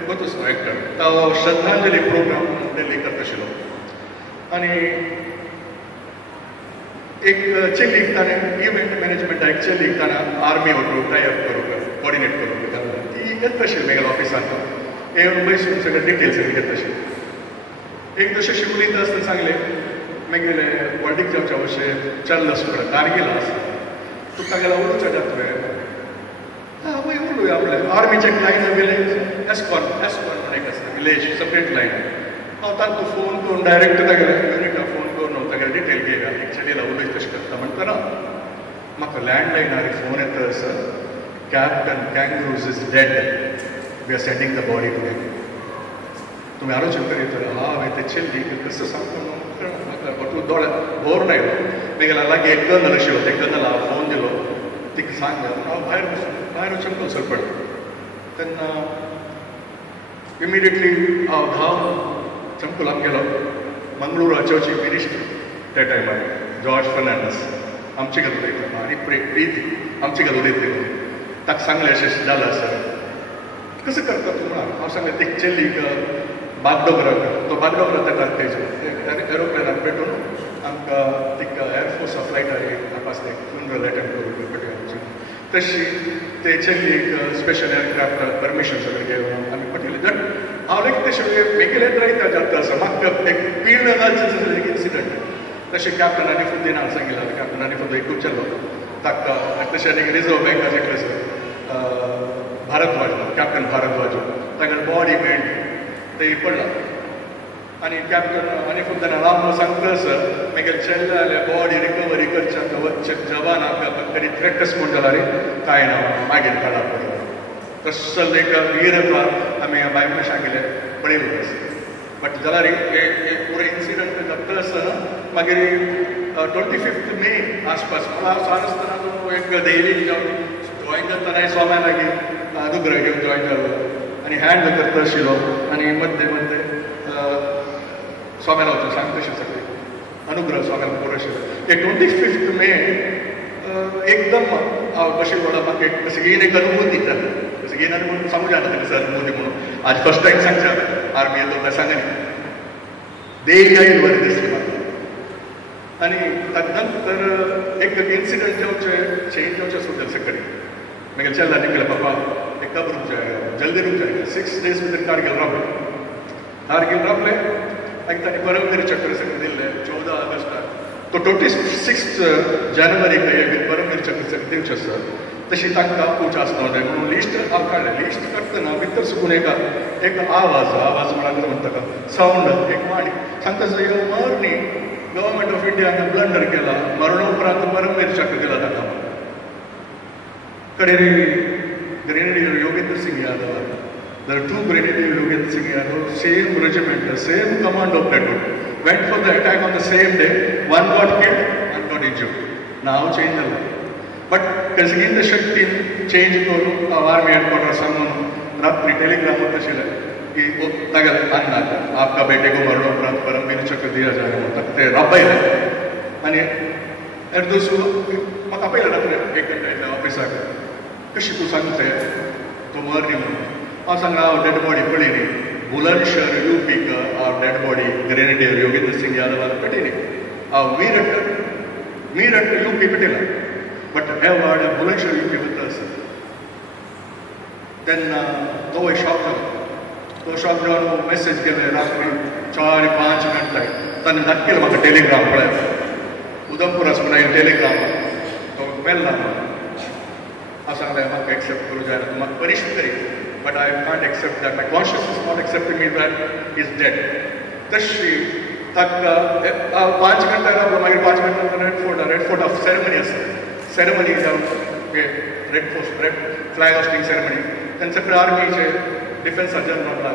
गोतूस एक्टर तो श्रद्धांजली प्रोग्राम दिल्ली करता आशिल्लो आनी एक चेलीक ताणें इव्हेंट मॅनेजमेंटाक चेलीक ताणें आर्मी वचून टायअप करूंक कॉर्डिनेट करूंक ती येता आशिल्ली मेगेल्या ऑफिसान येवन बसून सगळे डिटेल्स घेता आशिल्ली एक तशें उलयता आसतना सांगलें मागीर वर्ल्डीक जावच्या अशें चल्ला सुद्दां कारगिल आसा तूं तागेला उलोवचें जाता तुवें वय उलोवया आपलें आर्मीचे एक लायन विलेज एस्कॉन म्हणून एक आसा विलेज सेपरेट लायन हांव तांकां फोन करून डायरेक्ट तागेल्या युनिटाक फोन करून तागेले डिटेल घेया एक चलयेला उलयता तशें करता म्हणटना म्हाका लँडलायनार फोन येता sir captain Kangroos is dead we are sending the body to dead तुम्ही आलोचन करीत हांवें ते चिल्ली कसं सांगतो म्हाका तूं दोळे भोर नाही मेगेला लागी एक कर्नल आशिल्लो ते कर्नला फोन दिलो तिका सांग हांव भायर वचून कसर पडलो तेन्ना इमिडिएटली हांव धांवन चंकुलाक गेलो मंगळुराचो चीफ मिनिस्टर त्या टायमार जॉर्ज फर्नांडीस आमचे घालून उलयता आनी प्रीती आमचे घालून उलयतले ताका सांगलें अशें जालां सर कसं करता तूं म्हणून हांव सांगलें ते चेल्लीक बागडोगराक तो बागडोगरा येतात तेजे एरोप्लेनाक पेटून आमकां तिका एअरफोर्स फ्लायटार नापासले फ्युनरल अटेंड करून पडले आमची तशी ते चेल्लीक स्पेशल एअरक्राफ्ट परमिशन सगळें घेवन आमी पटयलें दट हांव लायक तशें मेकले रायता जाता आसा म्हाका एक पीड एक इन्सिडंट तशें कॅप्टन आनिफुद्दीन हांवें सांगिल्लें कॅप्टन आनिफुद्दीन एक उच्चल्लो ताका तशें आनी रिजर्व बँकाचे सर भारद्वाज कॅप्टन भारद्वाज ताका बॉडी मेळ्ळी ते पडला आनी कॅप्टन आनिफुद्दीन राम सांगता सर मागीर चेल्ले जाल्यार बॉडी रिकवरी करच्या वच्चे जवान आमकां तरी थ्रेटस म्हण जाल्यार कांय ना मागीर काडा पडलो तसो एक वीरता आमी बायको सांगिल्लें पळयलो बट जाल्यार एक पुरो इन्सिडंट जाता आसतना मागीर 25 मे आसपास मला सांग आसतना एक डेली जॉईन करतना स्वाम्या लागीं अनुग्रह घेवन जॉईन जालो आनी हँड करता आशिल्लो आनी मध्य मध्य स्वाम्याला वचून सांगता अशें सगळें अनुग्रह स्वाम्याला पुरो आशिल्लो एक 25 मे एकदम हांव कशें म्हणून म्हाका एक बेगीन एक अनुभूती दिता बेगीन अनुभूती सांगूं जाता तेका सर अनुभूती म्हणून आज फर्स्ट टायम सांगता आर्मी येलो काय सांगनी देय येईल बरें दिसलें म्हाका आनी ताजे नंतर एक इन्सिडंट जावचें चेंज जावचें सुद्दां सकरी मागीर चल्ला निकले पापा एक कब रुक जाएगा जल्दी रुक जाएगा 6 days भितर कारगिल रावले आनी तांणी परमवीर चक्र सगळें दिल्लें 14 ऑगस्टाक तो 26 जानेवारीक एक परमवीर चक्र सगळें दिवचें आसा तशी तांकां पूच आसना जाय म्हणून लिस्ट हांव काडलें लिस्ट करतना भितर सुकून एक आवाज म्हणाले म्हणटा ताका सावंड एक माणी सांगता ह्यो मरणी गव्हर्मेंट ऑफ इंडियान ब्लंडर केला मरणोपरांत परमवीर चक्र दिला ताका grenadier Yogendra Singh Yadav there are two Grenadier Yogendra Singh Yadav, same regiment, same commando platoon, went for the attack on the same day, one got killed, one got injured. Now change the line. But again the Shakti change करून army headquarter सांगून रात्री Telegram होता शिले कि तगल अन्ना आपका बेटे को मरणोपरांत परमवीर चक्र दिया जाएगा म्हणटा ते राबयले आनी एरदोसू म्हाका पयलें रात्री 1 घंटा येता ऑफिसाक कशी तूं सांगता तो मरणी म्हणून हांव सांगला हांव डेड बॉडी पळयली बुलंदशहर यूपीक हांव dead body grenadier Yogendra Singh यादवान पेटयली हांव मीरट यूपी पेटयला बट हे वाड बुलंदशहर यूपी वता आसा तेन्ना तो शॉक जालो तो शॉक जावन मेसेज केलें रात्री 4-5 घंटाय ताणें धाडकेलें म्हाका टेलिग्राम पळय उदमपूर आसा म्हणून टेलिग्राम तो मेल्ला हांव सांगलें म्हाका एक्सेप्ट करूं जायना तूं म्हाका punish curry but I can't accept that. My conscience is not accepting me that he's dead. तशी ताका 5 घंटा रावलो मागीर 5 घंटा रेड फोर्ट ऑफ सेरेमनी आसा सेरेमनी जावन रेड फ्लॅग होस्टिंग सेरेमनी तेन्ना सगळे आर्मीचे डिफेन्स सर्जन म्हणटा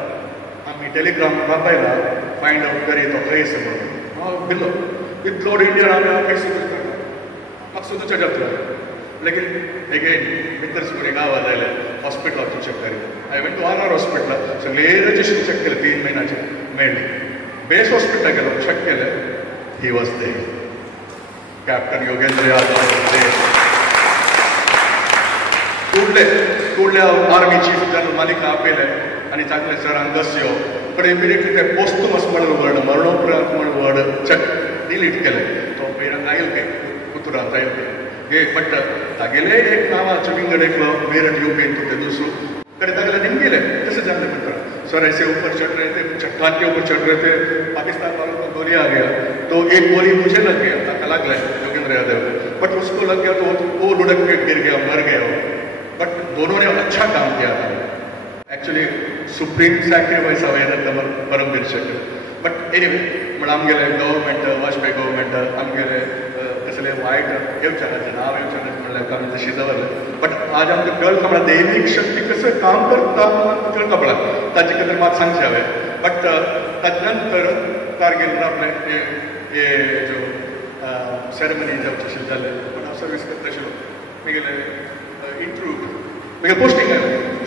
आमी टेलिग्राम राबयला फायंड आउट करी तो खंय आसा म्हणून हांव भिलो इतलो इंडियन आमी खंय सुद्दां करता म्हाका सुद्दां जातलो लेकिन अगेन भितर सुकून एक आवाज आयले हॉस्पिटलाचो चेक करी आय वेंट टू आर हॉस्पिटला सगळे रजिस्ट्रेशन चेक केलें 3 महिन्याचे मेळ्ळी बेस हॉस्पिटलाक गेलो चेक केलें he was there captain Yogendra Yadav कुडले आर्मी चीफ जनरल मालिका आपयलें आनी सांगलें सर हांगास यो पण इमिडिएटली ते पोस्टुमस म्हणून वर्ड मरणोपरांत म्हणून वर्ड चेक डिलीट केलें तो पयलीं आयले उतरांत आयले बट तागेले एक नांवाचो विंगड एकलो मेरठ यूपी ते दुसरो कडेन तागेले निमगेले तशें जाल्लें म्हणटा सर ऐसे ऊपर चढ़ रहे थे चट्टान के ऊपर चढ़ रहे थे पाकिस्तान वालों को गोली आ गया तो एक गोली मुझे लग गया ताका लागला योगेंद्र यादव बट उसको लग गया तो वो लुढ़क के गिर गया मर गया बट दोनों ने अच्छा काम किया था एक्चुअली सुप्रीम सॅक्रिफायस हांवें परमवीर चक्र बट एनिवे म्हण आमगेले गव्हर्मेंट वाजपेयी गव्हर्मेंट आमगेले कसले वायट येवचाराचें नांव येवचाराचें म्हणल्यार आमी तशी दवरलें बट आज आमकां कळटा म्हणल्यार दैवीक शक्ती कसं काम करता कळटा पडला ताचे खातीर मात सांगचें हांवें बट ताजे नंतर कारगिल आपले हे ज्यो सेरेमनी जावची आशिल्ली जाल्ले पण हांव सर्वीस करता आशिल्लो म्हगेले इंटरव्यू म्हगेलें पोस्टींग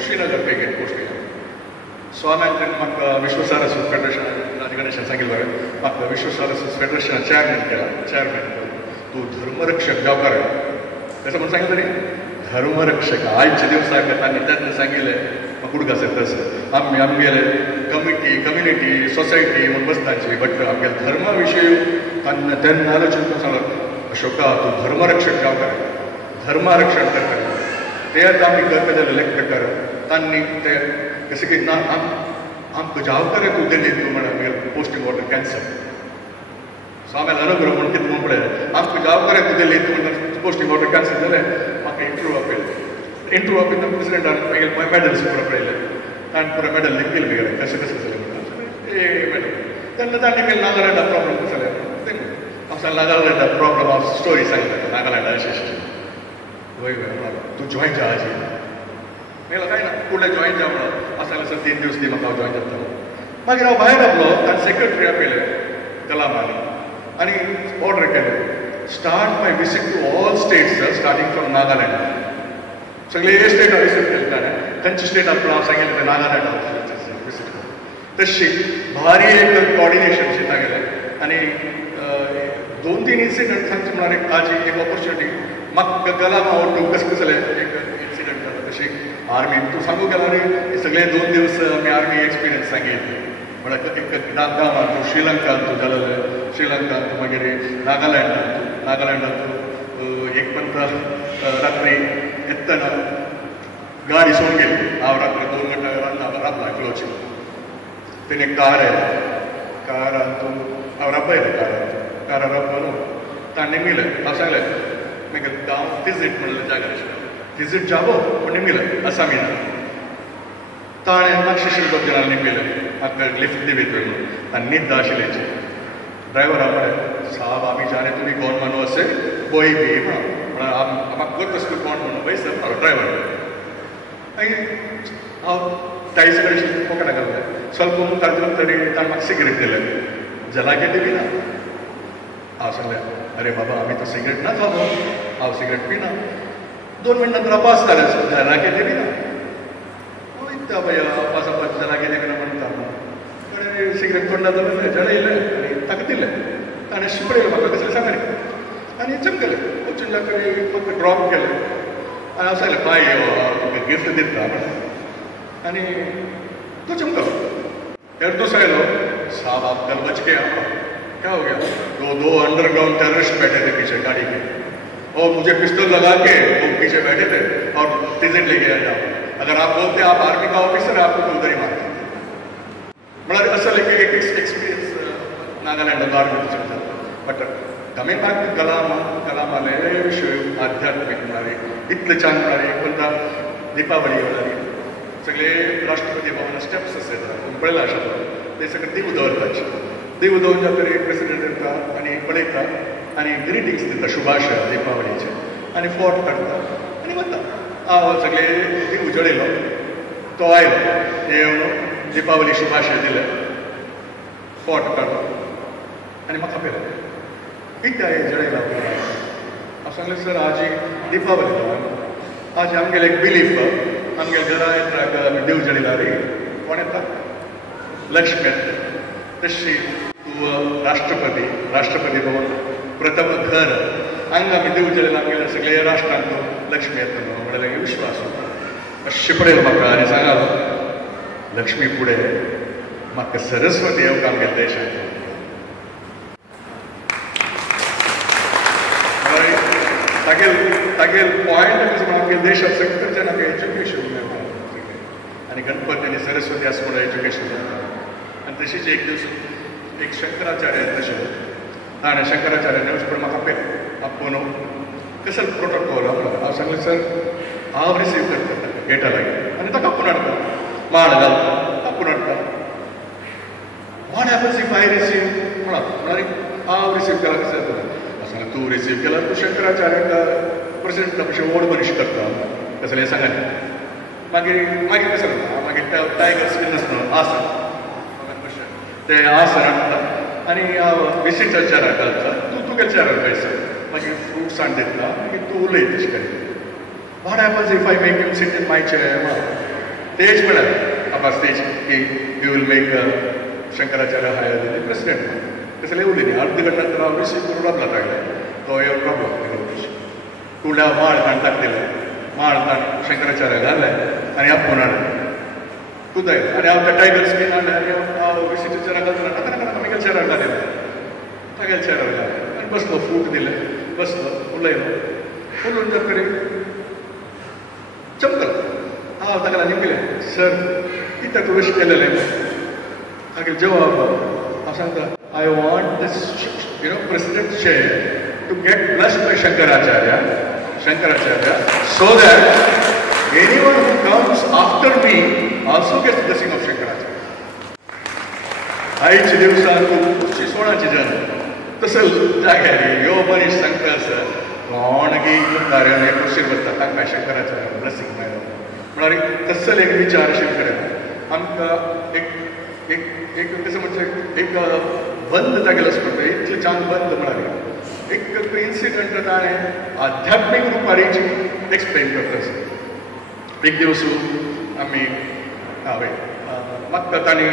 श्रीनगर पेगेट पोस्टींग सो हांवें म्हाका विश्व सारस्वत फेडरेशन राज गणेशान सांगिल्लें बरें म्हाका विश्व सारस्वत फेडरेशना चेअरमॅन केला चेअरमॅन तूं धर्मरक्षक जावकार तसं म्हणून सांगितलं न्ही धर्मरक्षक आयच्या दिवसाक तांणी तेन्ना सांगिल्लें म्हाका उडक आसा तसं आमगेले कम्युनिटी सोसायटी म्हूण बसताची बट आमगे धर्मा विशयी तेन्ना आलोचना करून सांगलो अशोका तूं धर्मरक्षक जावकार धर्मारक्षण करता ते आतां आमी करता जाल्यार लेख प्रकार तांणी ते कशें की ना आमकां जावकार तूं दिल्लीत तूं म्हणून पोस्टींग ऑर्डर कॅन्सल सो हांवें अनुग्रह म्हणून कितें म्हणून पळयलें आमकां जावकार तूं दिल्लीत म्हणून पोस्टींग ऑर्डर कॅन्सल जालें म्हाका इंटरव्यू आपयलें इंटरव्यू आपयता प्रेसिडेंटान मागीर मेडल्स पुरो पळयले ताणें पुरो मेडल लिखील म्हगेलें कशें कशें जालें म्हणून ए मेडल तेन्ना ताणें म्हगेलें नागालँडा प्रॉब्लम कसो जालें हांव सांगलें नागालँडा प्रॉब्लम हांव स्टोरी सांगलें नागालँडा अशें वय तूं जॉयन जा हाजी म्हळ्यार काय ना फुडें जॉयन जा म्हणून हांव सांगलें सर 3 दीस दी म्हाका हांव जॉयन जातलो मागीर हांव भायर आपलो ताणें सेक्रेटरी आपयलें कलामानी आनी ऑर्डर केलें start my visit to all states starting from Nagaland सगळे स्टेटा विसीट केले ताणें खंयच्या स्टेटाक हांव सांगिल्लें तें नागालँड विसीट कर तशी भारी एक कॉर्डिनेशन शिता गेलें आनी 2-3 इन्सिडंट सांगचे म्हळ्यार ताजी एक ऑपॉर्च्युनिटी म्हाका कलामा आवडूंक कसं कसं जालें एक इन्सिडंट जालो तशी आर्मी तूं सांगू गेलो न्ही सगळे 2 दीस आमी आर्मी एक्सपिरियन्स सांगितले म्हळ्यार एक गांवांत तूं श्रीलंकान तूं जालें श्रीलंकान तूं मागीर नागालँडान तूं एक पंत रात्री येतना गाडी सोडून गेली हांव रात्री 2 घंटा राबला क्लोची तेणे कार आयली कारान तूं हांव राबयलें कारान राबलो न्हू ताणें निमलें हांव सांगलें मागीर गांव तिजीट म्हणलें जागर आशिल्लें तिजीट जागो पूण निमलें आसामी ना ताणें म्हाका शिश्य जनान निमलें म्हाका लिफ्ट दिवीत म्हणून ताणें न्हिद आशिल्लीची ड्रायव्हरा म्हळें साहब आमी जाणे तुमी कोण म्हणू असे पळय बी म्हणून म्हाका करता तूं कोण म्हणून पळय सर म्हाका ड्रायव्हर मागीर हांव टायस कडेन पोकेटाक घातलें स्वल्प मुखार देवन तरी ताणें म्हाका सिगरेट दिलें जलाके दिली ना हांव सांगलें अरे बाबा आमी तो सिगरेट ना खावो हांव सिगरेट पिना 2 मिनटां नंतर अपास जालें जलाके दिली ना वयता भया अपास जलाके दिली ना म्हणटा अरे सिगरेट तोंडात जालें जळयलें आनी ताका दिलें ताणें शिपडयलें म्हाका कसलें सांगलें आनी चमकलें वचून जातकीर फक्त ड्रॉप केलें आनी हांव सांगलें बाय तुका गिफ्ट दिता म्हणून आनी तो चमकलो दुसरा आयलो साहब आप कल बच गए क्या हो गया 2 अंडरग्राउंड टेररिस्ट बैठे थे पीछे गाड़ी के और मुझे पिस्तौल लगा के वो पीछे बैठे थे और टिकट लेके आ जाओ अगर आप बोलते आप आर्मी का ऑफिसर है आपको तो उधर ही मारते म्हळ्यार असं एक experience Nagaland army but coming back to कलामाले विषय आध्यात्मिक म्हळ्यार इतले छान म्हळ्यार कोणता दिपावली म्हळ्यार सगळे राष्ट्रपती भवन स्टेप्स आसतात पळयला आशिल्लो ते सगळे दिव दवरताचे दिव दवरून जातकीर प्रेसिडेंट येता आनी पळयता आनी ग्रिटिंग्स दिता शुभाशय दिपावलीचे आनी फोट काडटा आनी वता हांव सगळे दिव जळयलो तो आयलो येवन दिपावली शुभाशय दिले फोट काडलो आनी म्हाका आपयलो कित्या हे जळयला हांव सांगलें सर आज दिपावली आज आमगेले एक बिलीफ आमगे घरा येता आमी देव जळयला रे कोण येता लक्ष्मी येता तशी तूं राष्ट्रपती भवन प्रथम घर हांगा आमी देव जळयला आमगेले सगळे राष्ट्रांत लक्ष्मी येता न्हू म्हणल्यार विश्वास अशें पळयलो म्हाका आनी सांगालो लक्ष्मी फुडें म्हाका सरस्वती येवंक आमगेल्या देशांत तागेल पॉयंट आमगे देशांत सगळ्याच्यान आमगे एज्युकेशन मेळटा आनी गणपती आनी सरस्वती आसा म्हणून एज्युकेशन जाता आनी तशीच एक दीस एक शंकराचार्य तशें ताणें शंकराचार्यान वचून म्हाका आपयलें आपूण कसो प्रोटोकॉल हांव सांगलें सर हांव रिसीव करता गेटा लागीं आनी ताका आपूण हाडटा माळ घालता आपूण हाडटा what happens if I receive म्हळ्यार हांव रिसीव केला कशें जाता सांगलें तूं रिसीव केला तूं शंकराचार्याक प्रेसिडेंटा भशेन व्हड मनीस करता कसलें हें सांगात मागीर मागीर कशें जाता मागीर टायगर स्किन आसता आसन ते आसन हाडटा आनी विसीटर चेराक घालता तुगेल्या चेरार बसता मागीर फ्रुट्स हाडून दिता मागीर तूं उलय तशें करून What happens if I make him sit in my chair? Stage madam, upper stage, you will make Shankaracharya higher than the president. Because I will not be able to receive the problem. So you have a problem. To have Mar and Takila, Mar and Shankaracharya Gala, and Yapuna. To that, and after tiger skin and visitor Charagal, Michael Charagal, Michael Charagal, and bust of food, bust of Ulay, full under the चमकल हांव ताका लागून केलें sir कित्याक wish केलेलें ताका जवाब हांव सांगता I want this president chair to get blessed by Shankaracharya so that anyone who comes after me also gets blessing of Shankaracharya आयच्या दिवसाक खुबशी सोणाची जन तसो जाग्यार ह्यो मनीस सांगता सर कोणगी कार्यान एक उशीर बसता तांकां शंकराचार्य ब्लेसिंग मेळ्ळो म्हळ्यार तसल एक विचार शिवकऱ्यान आमकां एक कशें म्हणचे एक बंद जागेलो पडटा इतलें छान बंद म्हळ्यार एक इन्सिडंट ताणें आध्यात्मीक रुपारीची एक्सप्लेन करता एक दिवस आमी हांवें म्हाका तांणी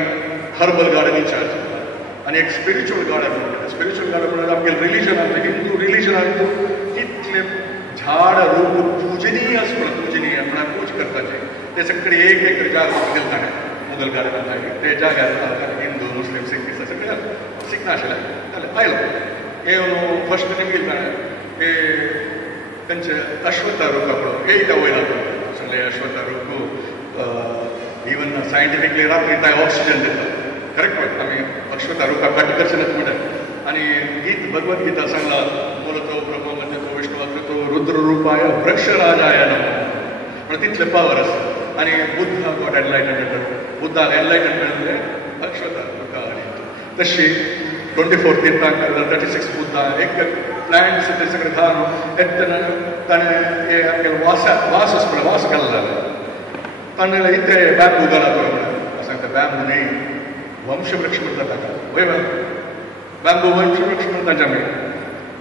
हर्बल गार्डन इन्चार्ज आनी एक स्पिरिच्युअल गार्डन म्हळ्यार आमगे रिलिजनांतलें हिंदू रिलिजनांत कितले झाड रूप पूजनीय म्हळ्यार पूज करपाचें ते सगळे एक जाग मुगल गार्डनांत ते जाग्यार हिंदू मुस्लीम सिख सगळे सिख नाशिल्ले जाल्यार आयलो येवन फर्स्ट निमगेल ताणें तेंचे अश्वत्थारूख पळय येयता वयला सगळे अश्वत्थारूख इवन सायंटिफिकली रात्री ताय ऑक्सिजन दिता करेक्ट पळय आमी अश्वत्थारूखाक कट करचे ना म्हणटात आनी गीत भगवद्गीता सांगला मूलतो ब्रह्ममध्यतो विष्णुवक्रतो रुद्ररूपाय वृक्षराजाय नमः म्हणून तितले पावर आसा आनी बुद्ध गॉट एनलायटनमेंट बुद्धाक एनलायटनमेंट म्हणजे अश्वत्थारूख तशी 24 तीर्थांकर 36 बुद्धा एक प्लॅन्ट्स ते सगळे घालून ताणें वास आसपा वास घालला ताणें इथे बॅम्बू घाला तो सांगता बॅम्बू न्ही वंशवृक्ष म्हणटा ताका वय बॅम्बू वंशवृक्ष म्हणटा आमी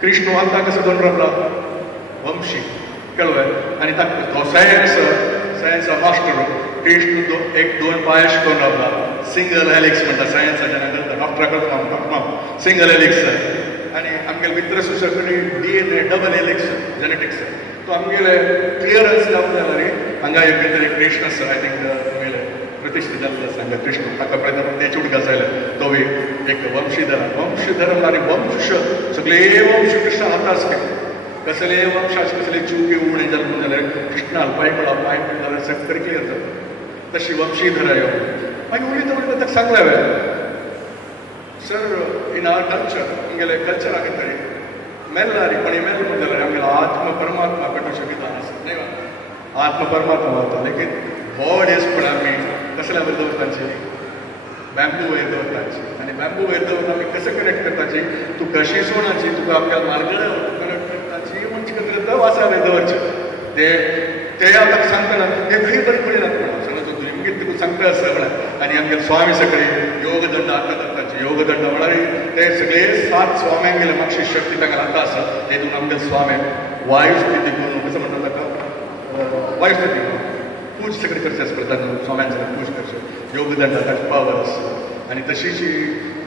कृष्ण आमकां कसो दोन रावला वंशी कळ्ळें आनी ताका तो सायन्सा मास्टर कृष्ण एक दोन पांय शिकोवन रावला सिंगल हेलिक्स म्हणटा सायन्साच्या करता डॉक्टराक सिंगल हेलिक्स आनी आमगेले मित्र सुशेकडे DNA डबल हेलिक्स जेनेटिक्स तो आमगेले क्लियरन्स जावंक जाय रे हांगा एक भितर एक कृष्ण आसा आय थिंक तुगेले प्रतिश्ठा जाल्लो सांगा कृष्ण ताका पळयता तेचे उडका जायले तो एक वंशीधर आनी वंश सगळे वंश कृष्ण हातास केले कसले वंशाचे कसले चुकी उणे जल्म जाल्यार कृष्णाल पांय पडला जाल्यार सगळे क्लियर जाता तशी वंशीधर यो मागीर उलयता उलयता ताका सांगलें हांवें सर इन आवर कल्चर आमगेले कल्चरा भितर मेल्लारीपणी मेल्लो म्हणून जाल्यार आमगेलो आत्म परमात्मा पेटोवचें विधान आसा न्ही आत्म परमात्मा वता लेकीन व्हड येसपण आमी कसल्या वयर दवरपाची बॅम्बू वयर दवरपाची आनी बॅम्बू वयर दवरून आमी कशें कनेक्ट करपाची तूं कशी सोणाची तुका आपल्या मार्गळ कनेक्ट करपाची म्हणजे करता वासा वयर दवरचें ते हांव ताका सांगतना ते खंय बरी पडनात म्हणून सांगता तुजी मुगेर तुका सांगता आसता म्हणून आनी आमगे स्वामी सगळे योगदंड आत्ता दत्ताचे योगदंड म्हळ्यार ते सगळे 7 स्वाम्यांगेले मातशी शक्ती ताका आतां आसा तेतून आमगे स्वामी वायू स्थिती करून कसं म्हणटा ताका वायू स्थिती पूज सगळे करचे आसता तातूंत स्वाम्यान सगळे पूज करचे योगदंड ताची पावर आसा आनी तशीच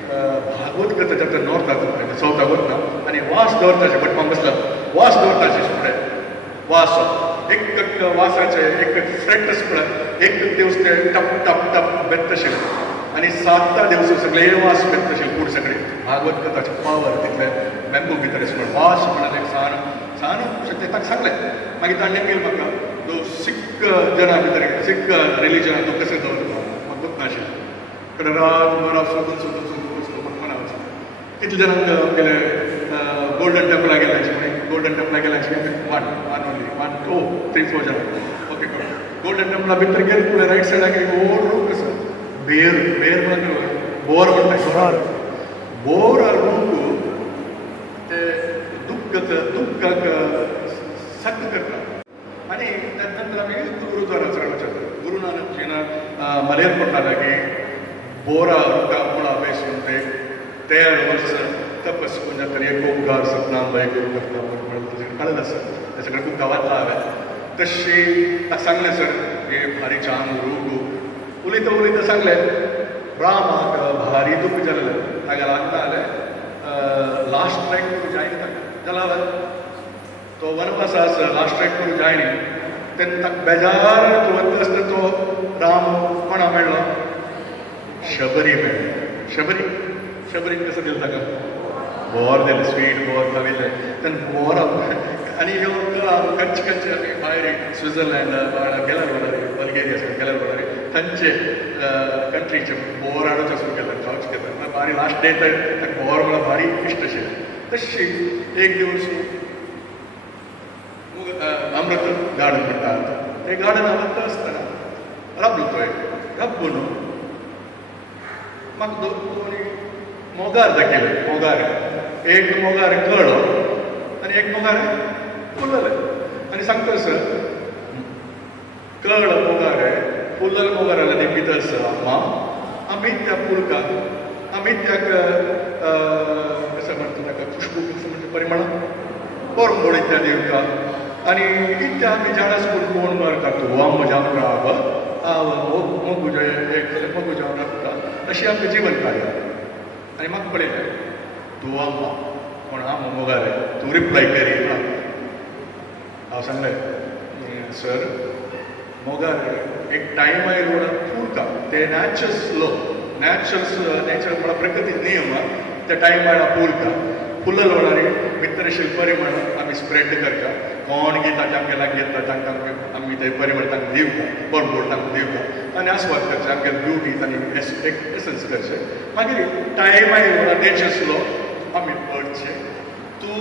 भागवत कथा ताका नॉर्थाक सावथाक वता आनी वास दवरताचे भटमाम बसला वास दवरताचे फुडें वास एक वासाचे एक फ्रेट पळय एक दिवस ते टप टप टप बेत्तशे आनी 7 दिवस सगळे वास बेत्तशे फूड सगळे भागवत कथाचे पावर तितले बॅम्बू भितर आसता वास म्हणाले एक सान ते ताका सांगलें मागीर ताणें केलें म्हाका तो सीख जना भितर सीख रिलिजन तो कशें दवरता म्हाका दूख नाशिल्लें कडे रात सोदून वचलो मना वचलो कितले जाणांक गेले गोल्डन टेंपला गेल्याचे गोल्डन टेंपला गेल्याचे वन टू 3 4 जाणां ओके गोल्डन टेंपला भितर गेले फुडें रायट सायडाक एक व्हड रूख आसा बेर म्हणून बोर म्हणटा बोर रूख ते दुख्ख दुःखाक सक्त करता आणि त्यानंतर आम्ही गुरुद्वारा चढवतात. गुरु नानकजीनं मलेर पडटालागी बोरा का मुळा बेसून ते 13 वर्ष तपस म्हणजे तरी एक ओंकार सतनामय गुरु करता म्हणून तुझे कळलं असं त्याच्याकडे खूप गावातला हव्या तशी सांगले सर हे भारी छान रूप उलयता सांगले रामाक भारी दुःख जालें ताका लागता जालें लास्ट ट्रॅक करूं जायना ताका जाल्यार तो वनवास आसा लास्ट ट्रॅक करूं जायना तेन्ना ताका बेजार वता आसतना तो राम कोणा मेळ्ळो शबरी मेळ्ळो शबरीक कसं दिलें ताका बोर दिलें स्वीट बोर खाविल्लें तेन्ना बोर आनी ह्यो कंचे आमी भायर स्विझर्लंड गेल्यार वडारी बल्गेरिया गेल्यार वडारी तांचे कंट्रीचे बोर हाडूचे सुरू केले खावचे केले भारी लास्ट डे ताका बोर म्हळ्यार भारी इश्ट आशिल्लें तशी एक दिवस अमृत गार्डन म्हणटा ते गार्डन वता आसतना रब्बलो तो एक रब्बू न्हू म्हाका दोन मोगार दाखयले मोगार एक मोगार कळ्ळो आनी एक मोगार फुल्ललें आनी सांगता सर कळ्ळो मोगार फुल्लले मोगार जाल्यार ते भितर सर अम्मा आमी त्या फुलकाक आमी त्याक कसं म्हणटा ताका खुशबू कसं म्हणटा परिमळ बरो मोड त्या दिवका आनी इत्या आमी जाणास करून कोण मारता तूं अम्म जावन राव मोगू एक जाल्यार मोगू जावन रावता अशी आमचें जीवन कार्य आनी म्हाका पळयलें तूं अम्मा पूण हांव मोगार तूं रिप्लाय करी हांव सांगलें सर मोगार एक टायम आयलो म्हणून फुलका ते नॅचरल म्हळ्यार प्रकृती नियम त्या टायमार फुलका फुल्ल लोणारी भितर आशिल्लें परिमळ आमी स्प्रेड करता कोण घेता तांचे लागीं येता तांकां आमी ते परिमळ तांकां दिवता बरोबर तांकां दिवता आनी आस्वाद करचे आमगे ब्युटी आनी एसन्स करचे मागीर टायम आयलो म्हणून नॅचरल आमी पडचे तूं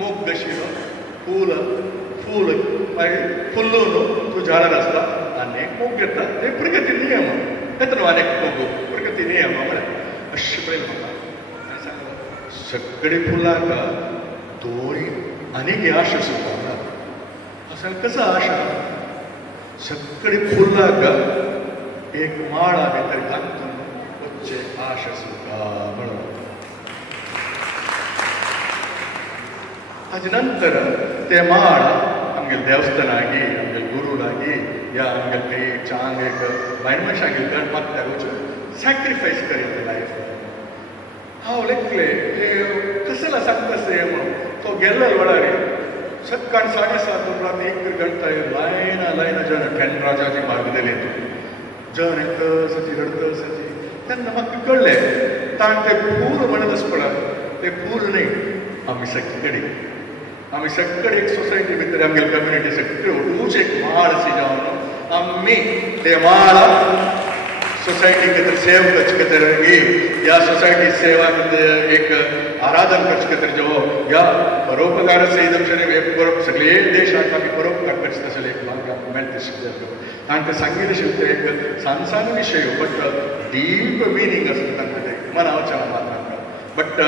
मोग दशिलो फूल मागीर फुल्लो न्हू तूं झाडार आसता आनी मोग घेता ते प्रकृती नियम येता न्हू आनीक मोग प्रकृती नियम म्हळ्यार अशें पळयलें म्हाका आनी सांगलें सगळे फुलांक दोरी आनीक आशा सुद्दां असं कसं आशा सगळे फुलांक एक माळा भितर घालून वच्चे आशा सुद्दां म्हणून हाजे नंतर ते माळ आमगे देवस्थानागी आमगे गुरुलागी या आमगे काही चांग एक बायल मनशांगे गणपत त्यागोचे सॅक्रिफायस करीत लायफ हांव लेखले कसला सांगता से म्हणून तो गेल्लो वडारी सकाळ 7:30 उपरांत 1 घंटा लायना जन ठेनराजाची मार्गदली जन येतसाची रडतसाची तेन्ना म्हाका कळ्ळें ताण ते फूल म्हणत आसतना ते फूल न्ही आमी सगळे एक सोसायटी भितर आमगे कम्युनिटी सगळे उच एक माळ अशी जावन आमी ते माळ सोसायटी खातीर सेव करचे खातीर या सोसायटी सेवा खातीर एक आराधन करचे खातीर जो या परोपकार से सगळे देशाक आमी परोपकार करचे तशें एक म्हाका मेळटा शिकले तांकां सांगिल्लें आशिल्लें एक सांसान विशय बट डीप मिनींग आसता तांकां ते मनावच्या तांकां बट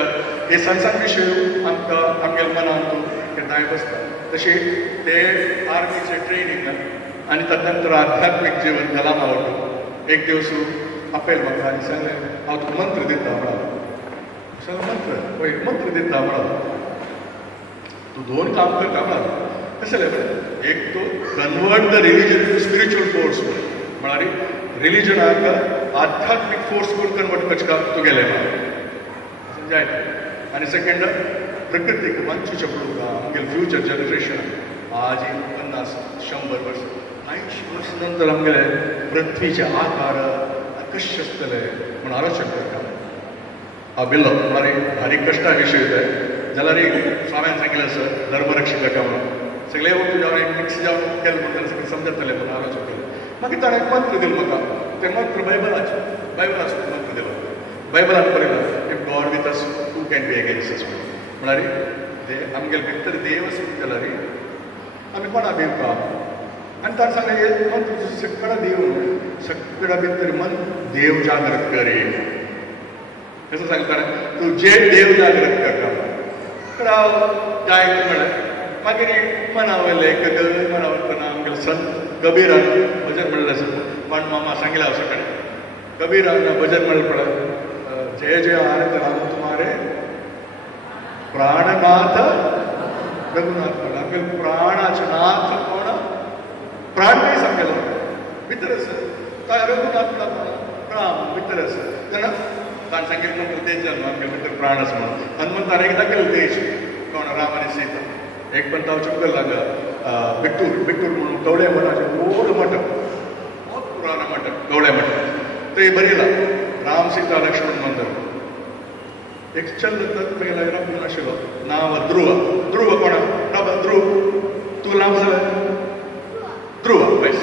हे सांसान विशय आमकां आमगेल्या मनांतून केन्नाय बसता तशें ते आर्मीचे ट्रेनींग आनी ताचे नंतर आध्यात्मीक जिवन जाला आवडटा एक दिवस आपयल म्हाका आनी सांगलें हांव तुका मंत्र दिता म्हणालो सांगलें मंत्र दिता म्हणालो तूं 2 काम करता म्हणालो कशें जालें एक तो convert the religion to spiritual force म्हळ्यार रिलीजनाक आध्यात्मीक फोर्स करून कन्वर्ट करचे काम तुगेलें म्हण जायत आनी सेकंड प्रकृतीक मंचूचे पडूंक आमगेलें फ्युचर जनरेशन आज 50-100 वर्स 80 वर्स नंतर आमगेले पृथ्वीचे आकार कशे आसतले म्हूण आलोचन करता हांव भिल्लो म्हळ्यार भारी कश्टा विशय जाय जाल्यार एक स्वाम्यान सांगिल्लें सर धर्मरक्षक म्हणून सगळे वखद जावन एक मिक्स जावन केलें म्हणटा सगळें समजतलें म्हणून आलोचन केलें मागीर ताणें एक मंत्र दिलो म्हाका तें मंत्र बायबलाचो मंत्र दिलो बायबलान बरयलां if God with us who can be against us म्हळ्यार आमगेले भितर देव आसूं जाल्यार आमी कोणा भिवता आनी ताणें सांगलें मंत्र सगळा देव सगळ्या भितर मन देव जागृत करे कसं सांगता तूं जे देव जागृत करता राव गायक म्हणलें मागीर मनावले मनावतना आमगेले संत कबीरान भजन म्हणलें आसा पण मामा सांगितलं हांव सकाळी कबीरान भजन म्हणलें पळय जय जय आनंद राम तुम्हारे प्राणनाथ रघुनाथ म्हणलें आमगेले प्राणाचे नाथ कोण प्राण नाही सांगलेलो भितर आसा काय रघुनाथ राम भितर आसा तेन्ना ताणें सांगितलें म्हाका तेच जालें आमगे भितर प्राण आसा म्हणून हनुमंतान एकदां केलें देश कोण राम आनी सीता एक पण हांव चिंतलें हांगा बिट्टूर म्हणून गवळे मठाचें व्हड मठ बहुत पुराणो मठ गवळे मठ थंय बरयलां राम सीता लक्ष्मण मंदर एक चंद दत्त गेला राम आशिल्लो नांव ध्रुव कोणा राम ध्रुव तूं नांव जालें ध्रुव पयस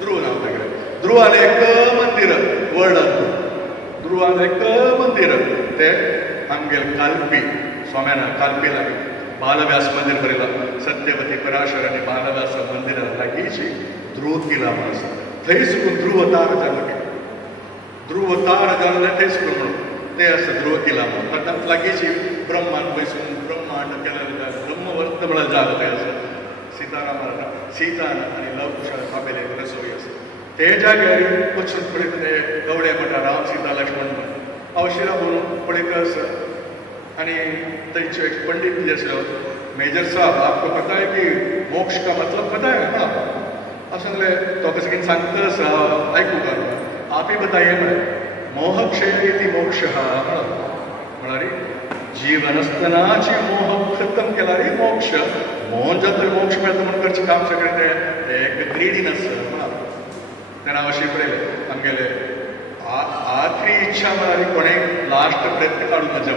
ध्रुव नांव तागेलें ध्रुवान एक मंदिर वर्ल्डांत ध्रुवान एक मंदिर ते आमगेले कालपी स्वाम्यान कालपी लागीं बालव्यास मंदिर बरयलां सत्यवती पराशर आनी बालव्यास मंदिरा लागींची ध्रुव किला म्हणून आसा थंय सुकून ध्रुव तार जालो ध्रुव तार जाल्ले थंय सुकून म्हणून ते आसा ध्रुव किला म्हणून तातूंत लागींची ब्रह्मान पयसून ब्रह्मांड केलेले ब्रह्मवर्त म्हणून जागो थंय आसा सीतान आनी लव कुशाल बाबेले रसोई आसा ते जाग्यार वचून पळयत ते गवडे म्हणटा राम सीता लक्ष्मण हांव शिरा म्हणून पळयत आसा आनी थंयचो एक पंडित जी आसलो मेजर साहब आपको पता है कि मोक्ष का मतलब पता है ना हांव सांगलें तो कसं कितें सांगता आसा आयकूं का आप ही बताइए म्हळें मोह क्षेत्री मोक्ष म्हळ्यार जीवन आसतनाची मोह खतम केला रे मोक्ष मोहन जातकीर मोक्ष मेळटा म्हणून करचें काम सगळें तें एक ग्रीडीनस तेन्ना हांव अशें पळयलें आमगेले आखरी इच्छा म्हळ्यार कोणें लास्ट प्रयत्न काडूं नजो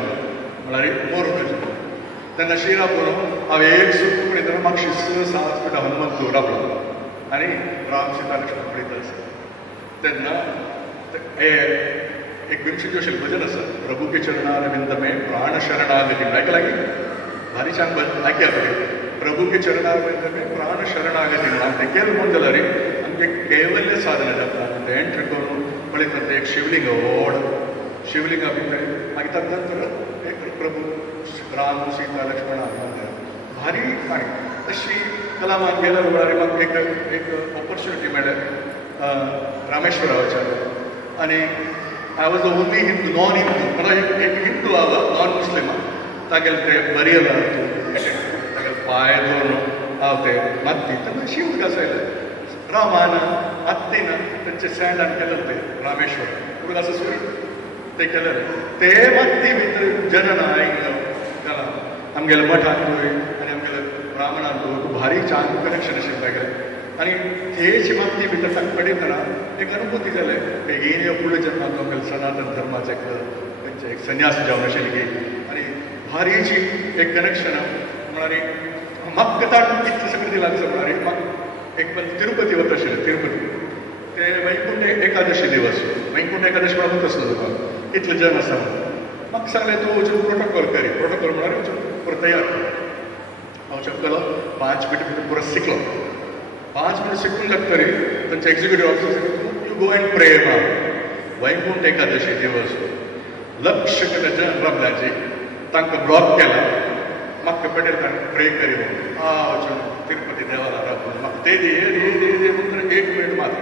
म्हळ्यार मरूं नजो तेन्ना शिरा पळोवन हांव एक सूट पळयतना म्हाका शिस्त सात फुटां हनुमंत दवरलो आनी राम सीता लक्ष्मण पळयता आसा तेन्ना हे एक बिमशें अशें भजन आसा प्रभु के चरणारविंद में प्राण शरणागती आयकलां की भारी छान आयकया प्रभु के चरणारविंद में प्राण शरणागती म्हणून ते केलें म्हूण जाल्यार आमचे कैवल्य साधना जाता ते एंट्री करून पळयता ते एक शिवलिंग व्हड शिवलिंगा भितर मागीर ताचे नंतर एक प्रभू राम सीता लक्ष्मण भारी काणी अशी कलामान गेल्या वेळार म्हाका एक ऑपॉर्च्युनिटी मेळ्ळें रामेश्वरा वचपाक आनी I was the only Hindu, non-Hindu. But एक हिंदू आवा non-Muslim तागेल ते बरियल तागेल पाय धरून हांव ते माती तेन्ना शिव घासयलें रामान आत्तीन तेंचे सँडान केलें ते रामेश्वर पुढे असं सुरी ते केलें ते माती भितर जनन आयिल्लो जालां आमगेले मठांत आनी आमगेले ब्राह्मणांत भारी छान कनेक्शन आशिल्लें तागेलें आनी तेची माती भितर ताका पडयतना एक अनुभूती जालें बेगीन ह्या फुडल्या जन्मांत आमगेले सनातन धर्माचें खंयचें एक संन्यास जावन अशें की आनी भारीची एक कनेक्शन म्हळ्यार म्हाका तातूंत कितलें सगळें दिलां म्हळ्यार म्हाका एक तिरुपती वता आशिल्लें तिरुपती ते वैकुंठ एकादशी दिवस वैकुंठ एकादशी म्हणून वता आसलो तुका इतले जन आसा म्हाका सांगलें तूं वचून प्रोटोकॉल करी प्रोटोकॉल म्हळ्यार वचून पुरो तयार हांव चक्कलो 5 मिनट भितर पुरो शिकलो 5 मिनट शिकून लागतरी तांचे executive officer you go and प्रे वैकुंठ एकादशी दिवस लक्ष केले जन रमल्याची तांकां ब्लॉक केला म्हाका पटेल ताणें प्रे करी हांव वचून तिरुपती देवाला रावून म्हाका ते दे म्हणून 1 मिनट मात्र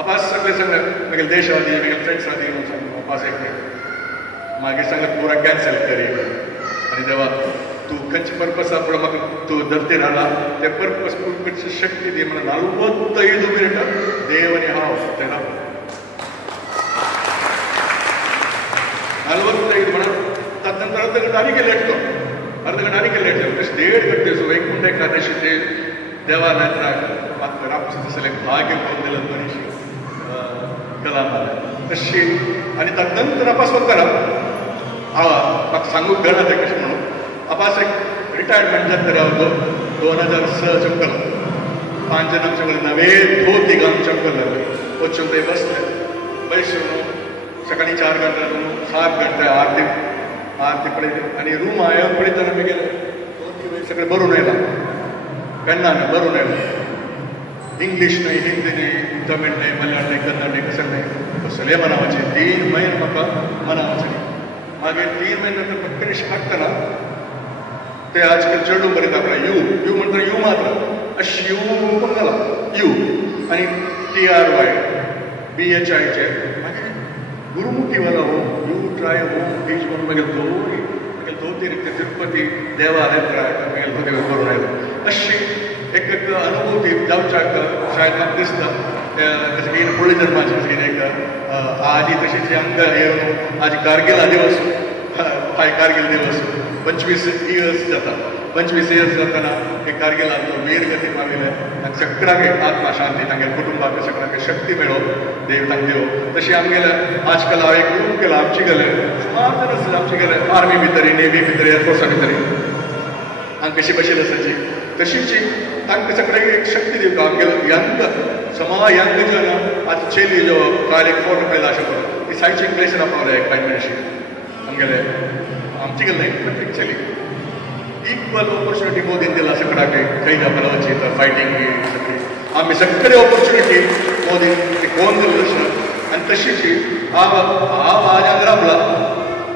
आपास सगळे सांगले मागीर देशवादी मागीर फ्रेंड्स आदी म्हणून सांगले आपास एक मिनट मागीर सांगले पुरा कॅन्सल करी आनी देवा तूं खंयचे पर्पसा पूण म्हाका तूं धरतीर हाडला ते पर्पस करची शक्ती दी म्हणून 45 मिनटां देव आनी हांव ते रावलो 45 म्हणून ताचे नंतर अर्ध घंटा आनी लेट तो अर्ध घंटा आनी लेट जालो तशें 1.5 घंटे वैकुंठ एकादशी ते देवालयात म्हाका रावचें दिसलें भाग्य करून दिलें मनीस कलामार तशी आनी ताचे नंतर आपास वतना हांव म्हाका सांगूंक गणा तें कशें म्हणून आपास एक रिटायरमेंट जाता तरी हांव 2006 चक्कर 5 जणांचे कडेन नवे धोती घालून चक्कर लागले वचून थंय बसले बसून सकाळी 4 घंटे 7 घंटे आरती पळयली आनी रूम हांवें पळयतना मी गेले धोती सगळें बरोवन येयला केन्ना न्हय बरोवन येयला इंग्लीश न्हय हिंदी न्हय तमीळ न्हय मल्याळ न्हय कन्नड न्हय कसं न्हय कसले मनावचें 3 म्हयने म्हाका मनावचें मागीर 3 म्हयने नंतर फिनिश काडटना ते आजकाल चेडून बरयता आपल्या यू म्हणटा यू मात्र अशी यू पण घाला यू आणि TRY BHI चे मागीर गुरुमुखीवाला होम यू ट्राय होम बीच म्हणून मागीर दोन तिरुपती देवालय मागीर दोन करून आयलो अशी एक अनुभूती जावच्याक शायद म्हाका दिसता जशें की फुडल्या जन्माची जशें की एक आजी तशीच हांग येवन आज कारगिल दिवस हाय कारगिल दिवस 25 इयर्स जाता 25 इयर्स जातना एक कारगिलांतलो वीर गती पाविले आनी सगळ्यांक आत्मा शांती तांगे कुटुंबाक सगळ्यांक शक्ती मेळो देव तांकां दिवं तशी आमगेले आजकाल हांव एक ग्रूप केला आमचे गेले सुमार जाण आमचे गेले आर्मी भितर नेवी भितर एअरफोर्सा भितर हांगा कशी बशील आसाची तशीच तांकां सगळ्यांक एक शक्ती दिवता आमगेलो यंग समा यंग जन आज चेली जो काल एक फोटो पळयला अशें करून ती सायडीक प्लेसीर पावले एक 5 मिनटशी आमगेले आमची गेले प्रत्येक चली इक्वल ऑपॉर्च्युनिटी मोदीन दिला सगळ्यांक खंय जावपाची फायटींग सगळी आमी सगळे ऑपॉर्च्युनिटी मोदीन कोण दिल्लो तशें आनी तशीच हांव आज रावला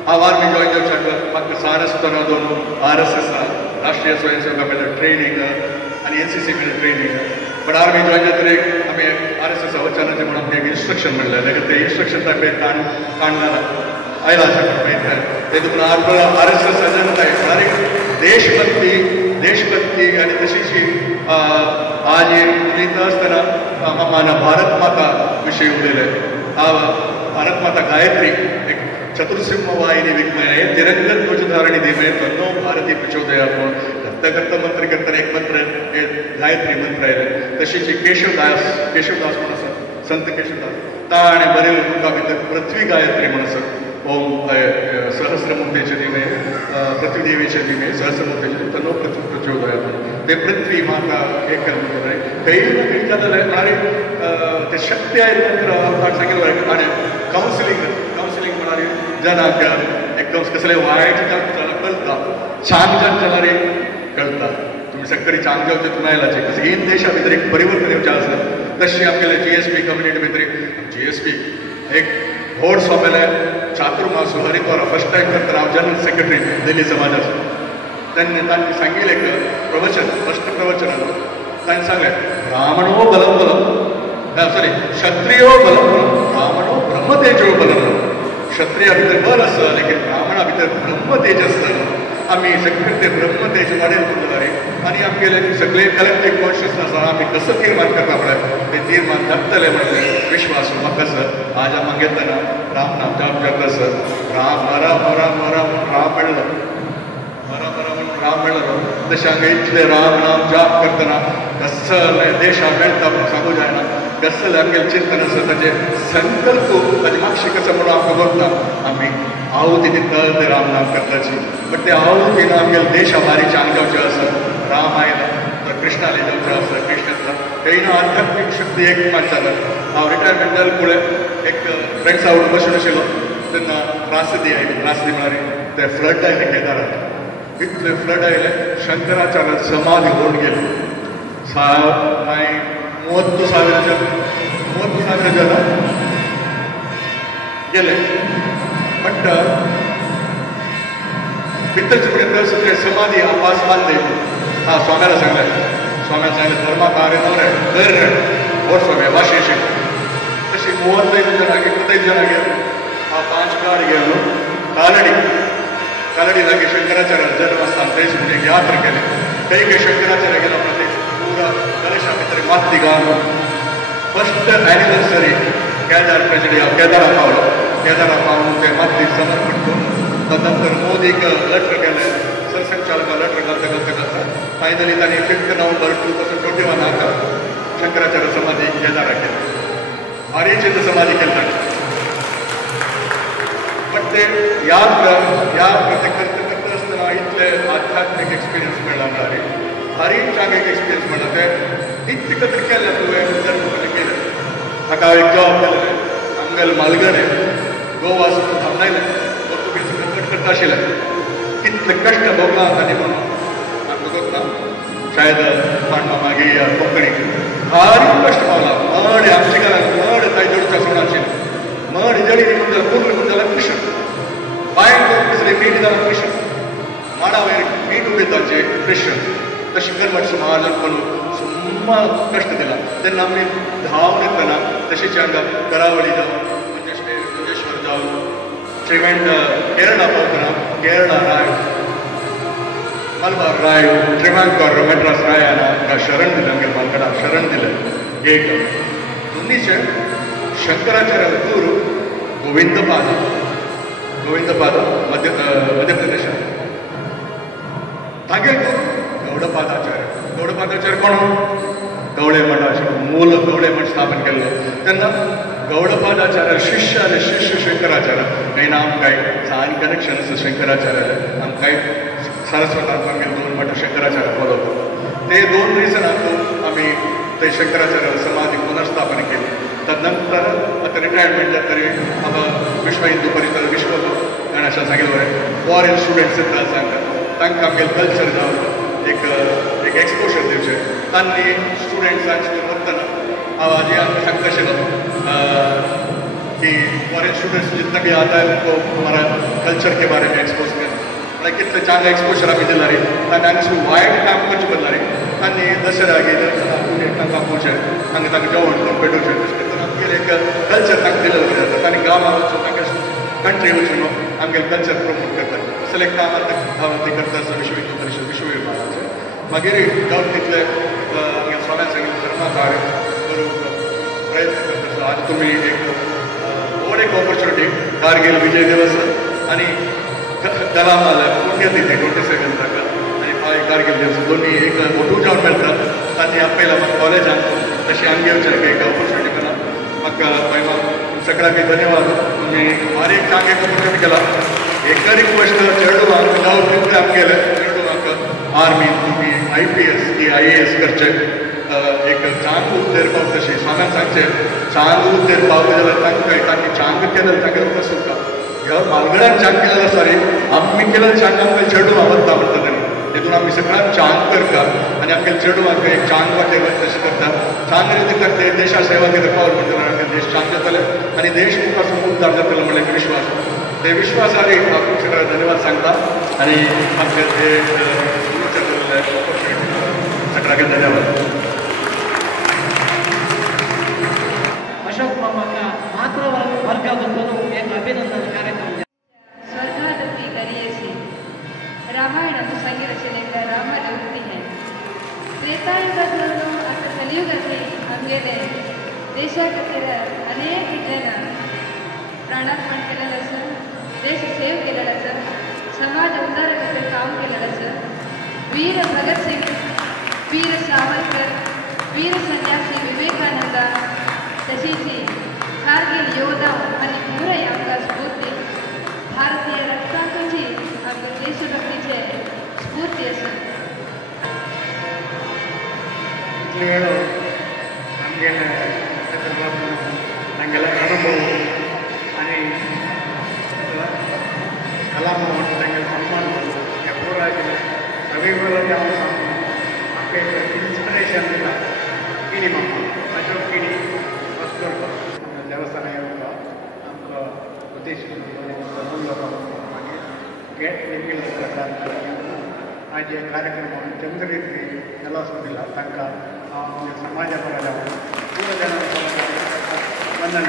हांव आर्मी जॉयन जावच्याक म्हाका सारस्ताना दोन RSS राष्ट्रीय स्वयंसेवका मेळ्ळें ट्रेनींग आनी NCC मेळ्ळें ट्रेनींग पण आर्मी जॉयन जातकीर आमी RSS वचनाचें म्हणून आमकां एक इन्स्ट्रक्शन मेळ्ळें जाल्यार ते इन्स्ट्रक्शन ताका काणला आयला ते तुका RSS म्हणल्यार देशभक्ती आनी तशीच आज उलयता आसतना मामा भारत माता विशयी उलयले हांव भारत माता गायत्री एक चतुर्सिंह वाहिनी विकमय तिरंगत ध्वजधारणी धीमे तन्नो भारती प्रचोदयात् करता करता मंत्र करताना एक मंत्र गायत्री मंत्र आयले तशीच केशवदास म्हणून आसा संत केशवदास ताणें बरें तुका भितर पृथ्वी गायत्री म्हणून आसा ओम सहस्रमुखेचे दिमे पृथ्वी देवीचे दिमे सहस्रमुखेचे तन्नो पृथ्वी प्रचोदयात् ते पृथ्वी माता एक काही जालें आनी ते शक्ती आयले नंतर सांगितलं आनी कावन्सिलींग म्हणारी जनाक एकदम कसले वायट कळटा छान जाण जाल्यार कळटा तुमी सगळी छान जावचे तुम्ही आयलाचे कसं हीन देशा भितर एक परिवर्तन येवचें आसा तशी आमगेले GSP कम्युनिटी भितर GSP एक व्हड सोंपेले चातुर्मास हरिद्वारा फर्स्ट टायम करतना हांव जनरल सेक्रेटरी दिल्ली समाजाचो तेन्ना तांणी सांगिल्लें एक प्रवचन फर्स्ट प्रवचनान तांणी सांगलें ब्राह्मणो बलं बलं सॉरी क्षत्रियो बलं बलं ब्राह्मणो ब्रह्मतेजो बलं बलं क्षत्रिया भितर बल आसा लेकीन ब्राह्मणा भितर ब्रह्मतेज आसता आमी सगळे ते ब्रह्मतेज वाडयले जाल्यार आनी आमगेले सगळे कलेक्टीव कॉन्शियसनस आसा आमी कसो तीर्मान करता पळय ते तीर्मान जातले म्हणजे विश्वास म्हाका आसा आज आमी घेतना राम नाम जाप करता आसा राम राम राम राम राम मेळ्ळो राम मेळ्ळो तशें हांगा इतले राम नाम जाप करतना कसले देशा मेळटा पूण सांगू जायना कसले आमगेलें चिंतन आसा ताचें संकल्प ताचे मागशी कशें म्हणून आमकां करता आमी आहुती दिता ते राम नाम करताची बट ते आहुतीन आमगेले देशा बारीचे हांगा जावचें आसा राम आयला तर कृष्णाले जावचें आसा कृष्णाचा तेन्ना आध्यात्मीक शक्ती एक मानशाला हांव रिटायरमेंट जाले फुडें एक फ्रेंड्सा वांगडा बसून आशिल्लो तेन्ना त्रासदी आयली त्रासदी म्हळ्यार ते फ्लड आयले केदाराक इतले फ्लड आयले शंकराचार्य समाधी होऊन गेली 30,000 जन गेले बट भितरचे फुडें समाधी आपास बांधले स्वाम्याला सांगलें धर्मा कार्य दर व्हड स्वाम्या भाशेशी तशी 35 जनां 31 जनां गेले हांव 5 गाड गेलो कालडी लागे शंकराचार्य जन्मस्थान थंय एक यात्रा केली काही शंकराचार्य गेला पूरा गणेशा भितर माती घालून फर्स्ट एनिवर्सरी केदार ट्रेजेडी हांव केदारा पावून ते माती समर्पण करून तदनंतर मोदीक लेटर केलें सरसंचालकाक लेटर घालता फायनली तांणी 5 नोव्हेंबर 2021 शंकराचार्य समाधी केदारा केली भारी चिंत समाधी केली तांणी बट ते यात्रा ते करता आसतना इतले आध्यात्मीक एक्सपिरियन्स मेळ्ळा म्हळ्यार भारी चांगले एक्सपिरियन्स म्हणला ते इतले कत्र केलें तुवें केलें ताका हांव एक जॉब केलें हांगेल मालगडे गोवा वचून थांबलायलें पोर्तुगीज कट करता आशिल्लें कितले कश्ट भोगला तांणी म्हणून आमकां कोत्ता शायद मांडा मागी या कोंकणी भारी कश्ट पावला मड आमचे घरांत मड ताई जोडच्या सोणाची मड जडी म्हणून जाल्यार पूर्ण म्हणून जाल्यार कुशन बायक कसले मीठ जाल्यार कुशन माडा वयर मीठ उडयताचे डिप्रेशन तशी करमट समाजात करून सुम्मा कष्ट दिला तेन्ना आमी धांवन येतना तशीच हांगा करावळी जावं मंजेश्वर जावं श्रीमेंट केरळा पावतना केरळा राय मलबार राय ट्रिवांकोर मद्रास रायाना शरण दिलें आमगे पालगडा शरण दिलें एक दोनीचे शंकराचार्य गुरू गोविंदपाद मध्य प्रदेशात तागे गौडपादाचार्य कोण गवळे मठाचे मूल गवळे मठ स्थापन केल्लो तेन्ना गौडपादाचार्य शिष्य आनी शिष्य शंकराचार्य हे नाम काय सायन कनेक्शन आसा शंकराचार्य आम काय सारस्वतांत आमगे 2 मठ शंकराचार्य फॉलो करता ते 2 रिजनांतून आमी ते शंकराचार्य समाधी पुनर्स्थापन केली तदनंतर आता रिटायरमेंट जाता तरी आबा विश्व हिंदू परिषद विश्व गणेशा सांगितलं फॉरेन स्टुडंट्स येता सांगता तांकां आमगे कल्चर जावन एक एक्सपोजर दिवचें तांणी स्टुडंट्सांचे वतना हांव आजी आमकां सांगता आशिल्लो कि फॉरेन स्टूडेंट्स जितना भी आता है उनको हमारा कल्चर के बारे में एक्सपोज करना मतलब कितने चांगला एक्सपोजर आम्ही दिला रे तांणी वायट काम करचे बदला रे तांणी दसरा गेले तांकां आपोवचें तांकां जेवण करून पेटोवचें तशें करून आमगेलें एक कल्चर तांकां दिलेलो जाता तांणी गांवांत वचून तांकां कंट्री वचून आमगेलें कल्चर प्रमोट करतात असलें काम आतां ते करता आसता विश्व हिंदू परिशद विश्व विभागाचें मागीर जावन तितले आमगे स्वाम्यान सांगिल्लें धर्मा कार्य करूंक प्रयत्न करता आज तुमी एक ऑपॉर्च्युनिटी कारगिल विजय दिवस आणि दलामाल पुण्यतिथी 27 ताका आणि कारगिल दिवस दोन्ही एक मोठू जावन मेळटा तांणी आपयला म्हाका कॉलेजान तशी आमगे वचून एक ऑपॉर्च्युनिटी केला म्हाका सगळ्यांक धन्यवाद तुम्ही बारीक चांग एक ऑपॉर्च्युनिटी केला एक रिक्वेस्ट चेडूवांक जावं तितले आमगेले चेडूवांक आर्मी तुमी IPS की IAS करचे एक चांग उद्देर पावता तशी स्वाम्यान सांगचें चांग उद्देर पावले जाल्यार तांणी चांग केलें तांगे लोक सुद्दां ह्या म्हालगड्यान चांग केलें आसा रे आमी केलें चांग आमकां चेडूं आवडटा म्हणटा तांणी तितून आमी सगळ्यांक चांग करतात आनी आमगे चेडूवांक एक चांग वाटेर तशें करतात चांग रे करता देशा सेवा कितें पावल म्हणटा आमगे देश चांग जातले आनी देश मुखार उद्धार जातलो म्हणल्यार एक विश्वास ते विश्वासार हांव सगळ्यांक धन्यवाद सांगता आनी आमचे ते सगळ्यांक धन्यवाद अशोक मामा का मात्र वर्गाबद्दल एक अभिनंदन कार्यक्रम स्वर्गादपि करियसि रामायण संगिरचनेಯಿಂದ ರಾಮನ ಉಕ್ತಿ है त्रेतायुगದಲ್ಲೂ आता कलियुगातली आमगेले देशा खातीर अनेक जन प्राणार्पण केलेलं आसा देश सेव केलेला आसा समाज उद्धारा खातीर काम केलेलं आसा वीर भगतसिंग वीर सावरकर वीर संन्यासी विवेकानंद तशीच कारगिल योद्धा आणि पुरे आमकां स्फूर्ती भारतीय रक्तांतूची आमच्या देशभक्तीचे स्फूर्ती आसा इतले वेळ आमगेले तांगेले अनुभव आनी कलाम तांगे सन्मान हे पुराय सगळे वेळ आमकां इन्स्पिरेशन दिता किणी म्हाका अशोक किणी देवस्थान आमकां उद्देश आज हे कार्यक्रम चंद्र रिती केलो दिला तांकां समाजा परस पूर्ण जनांक वंदन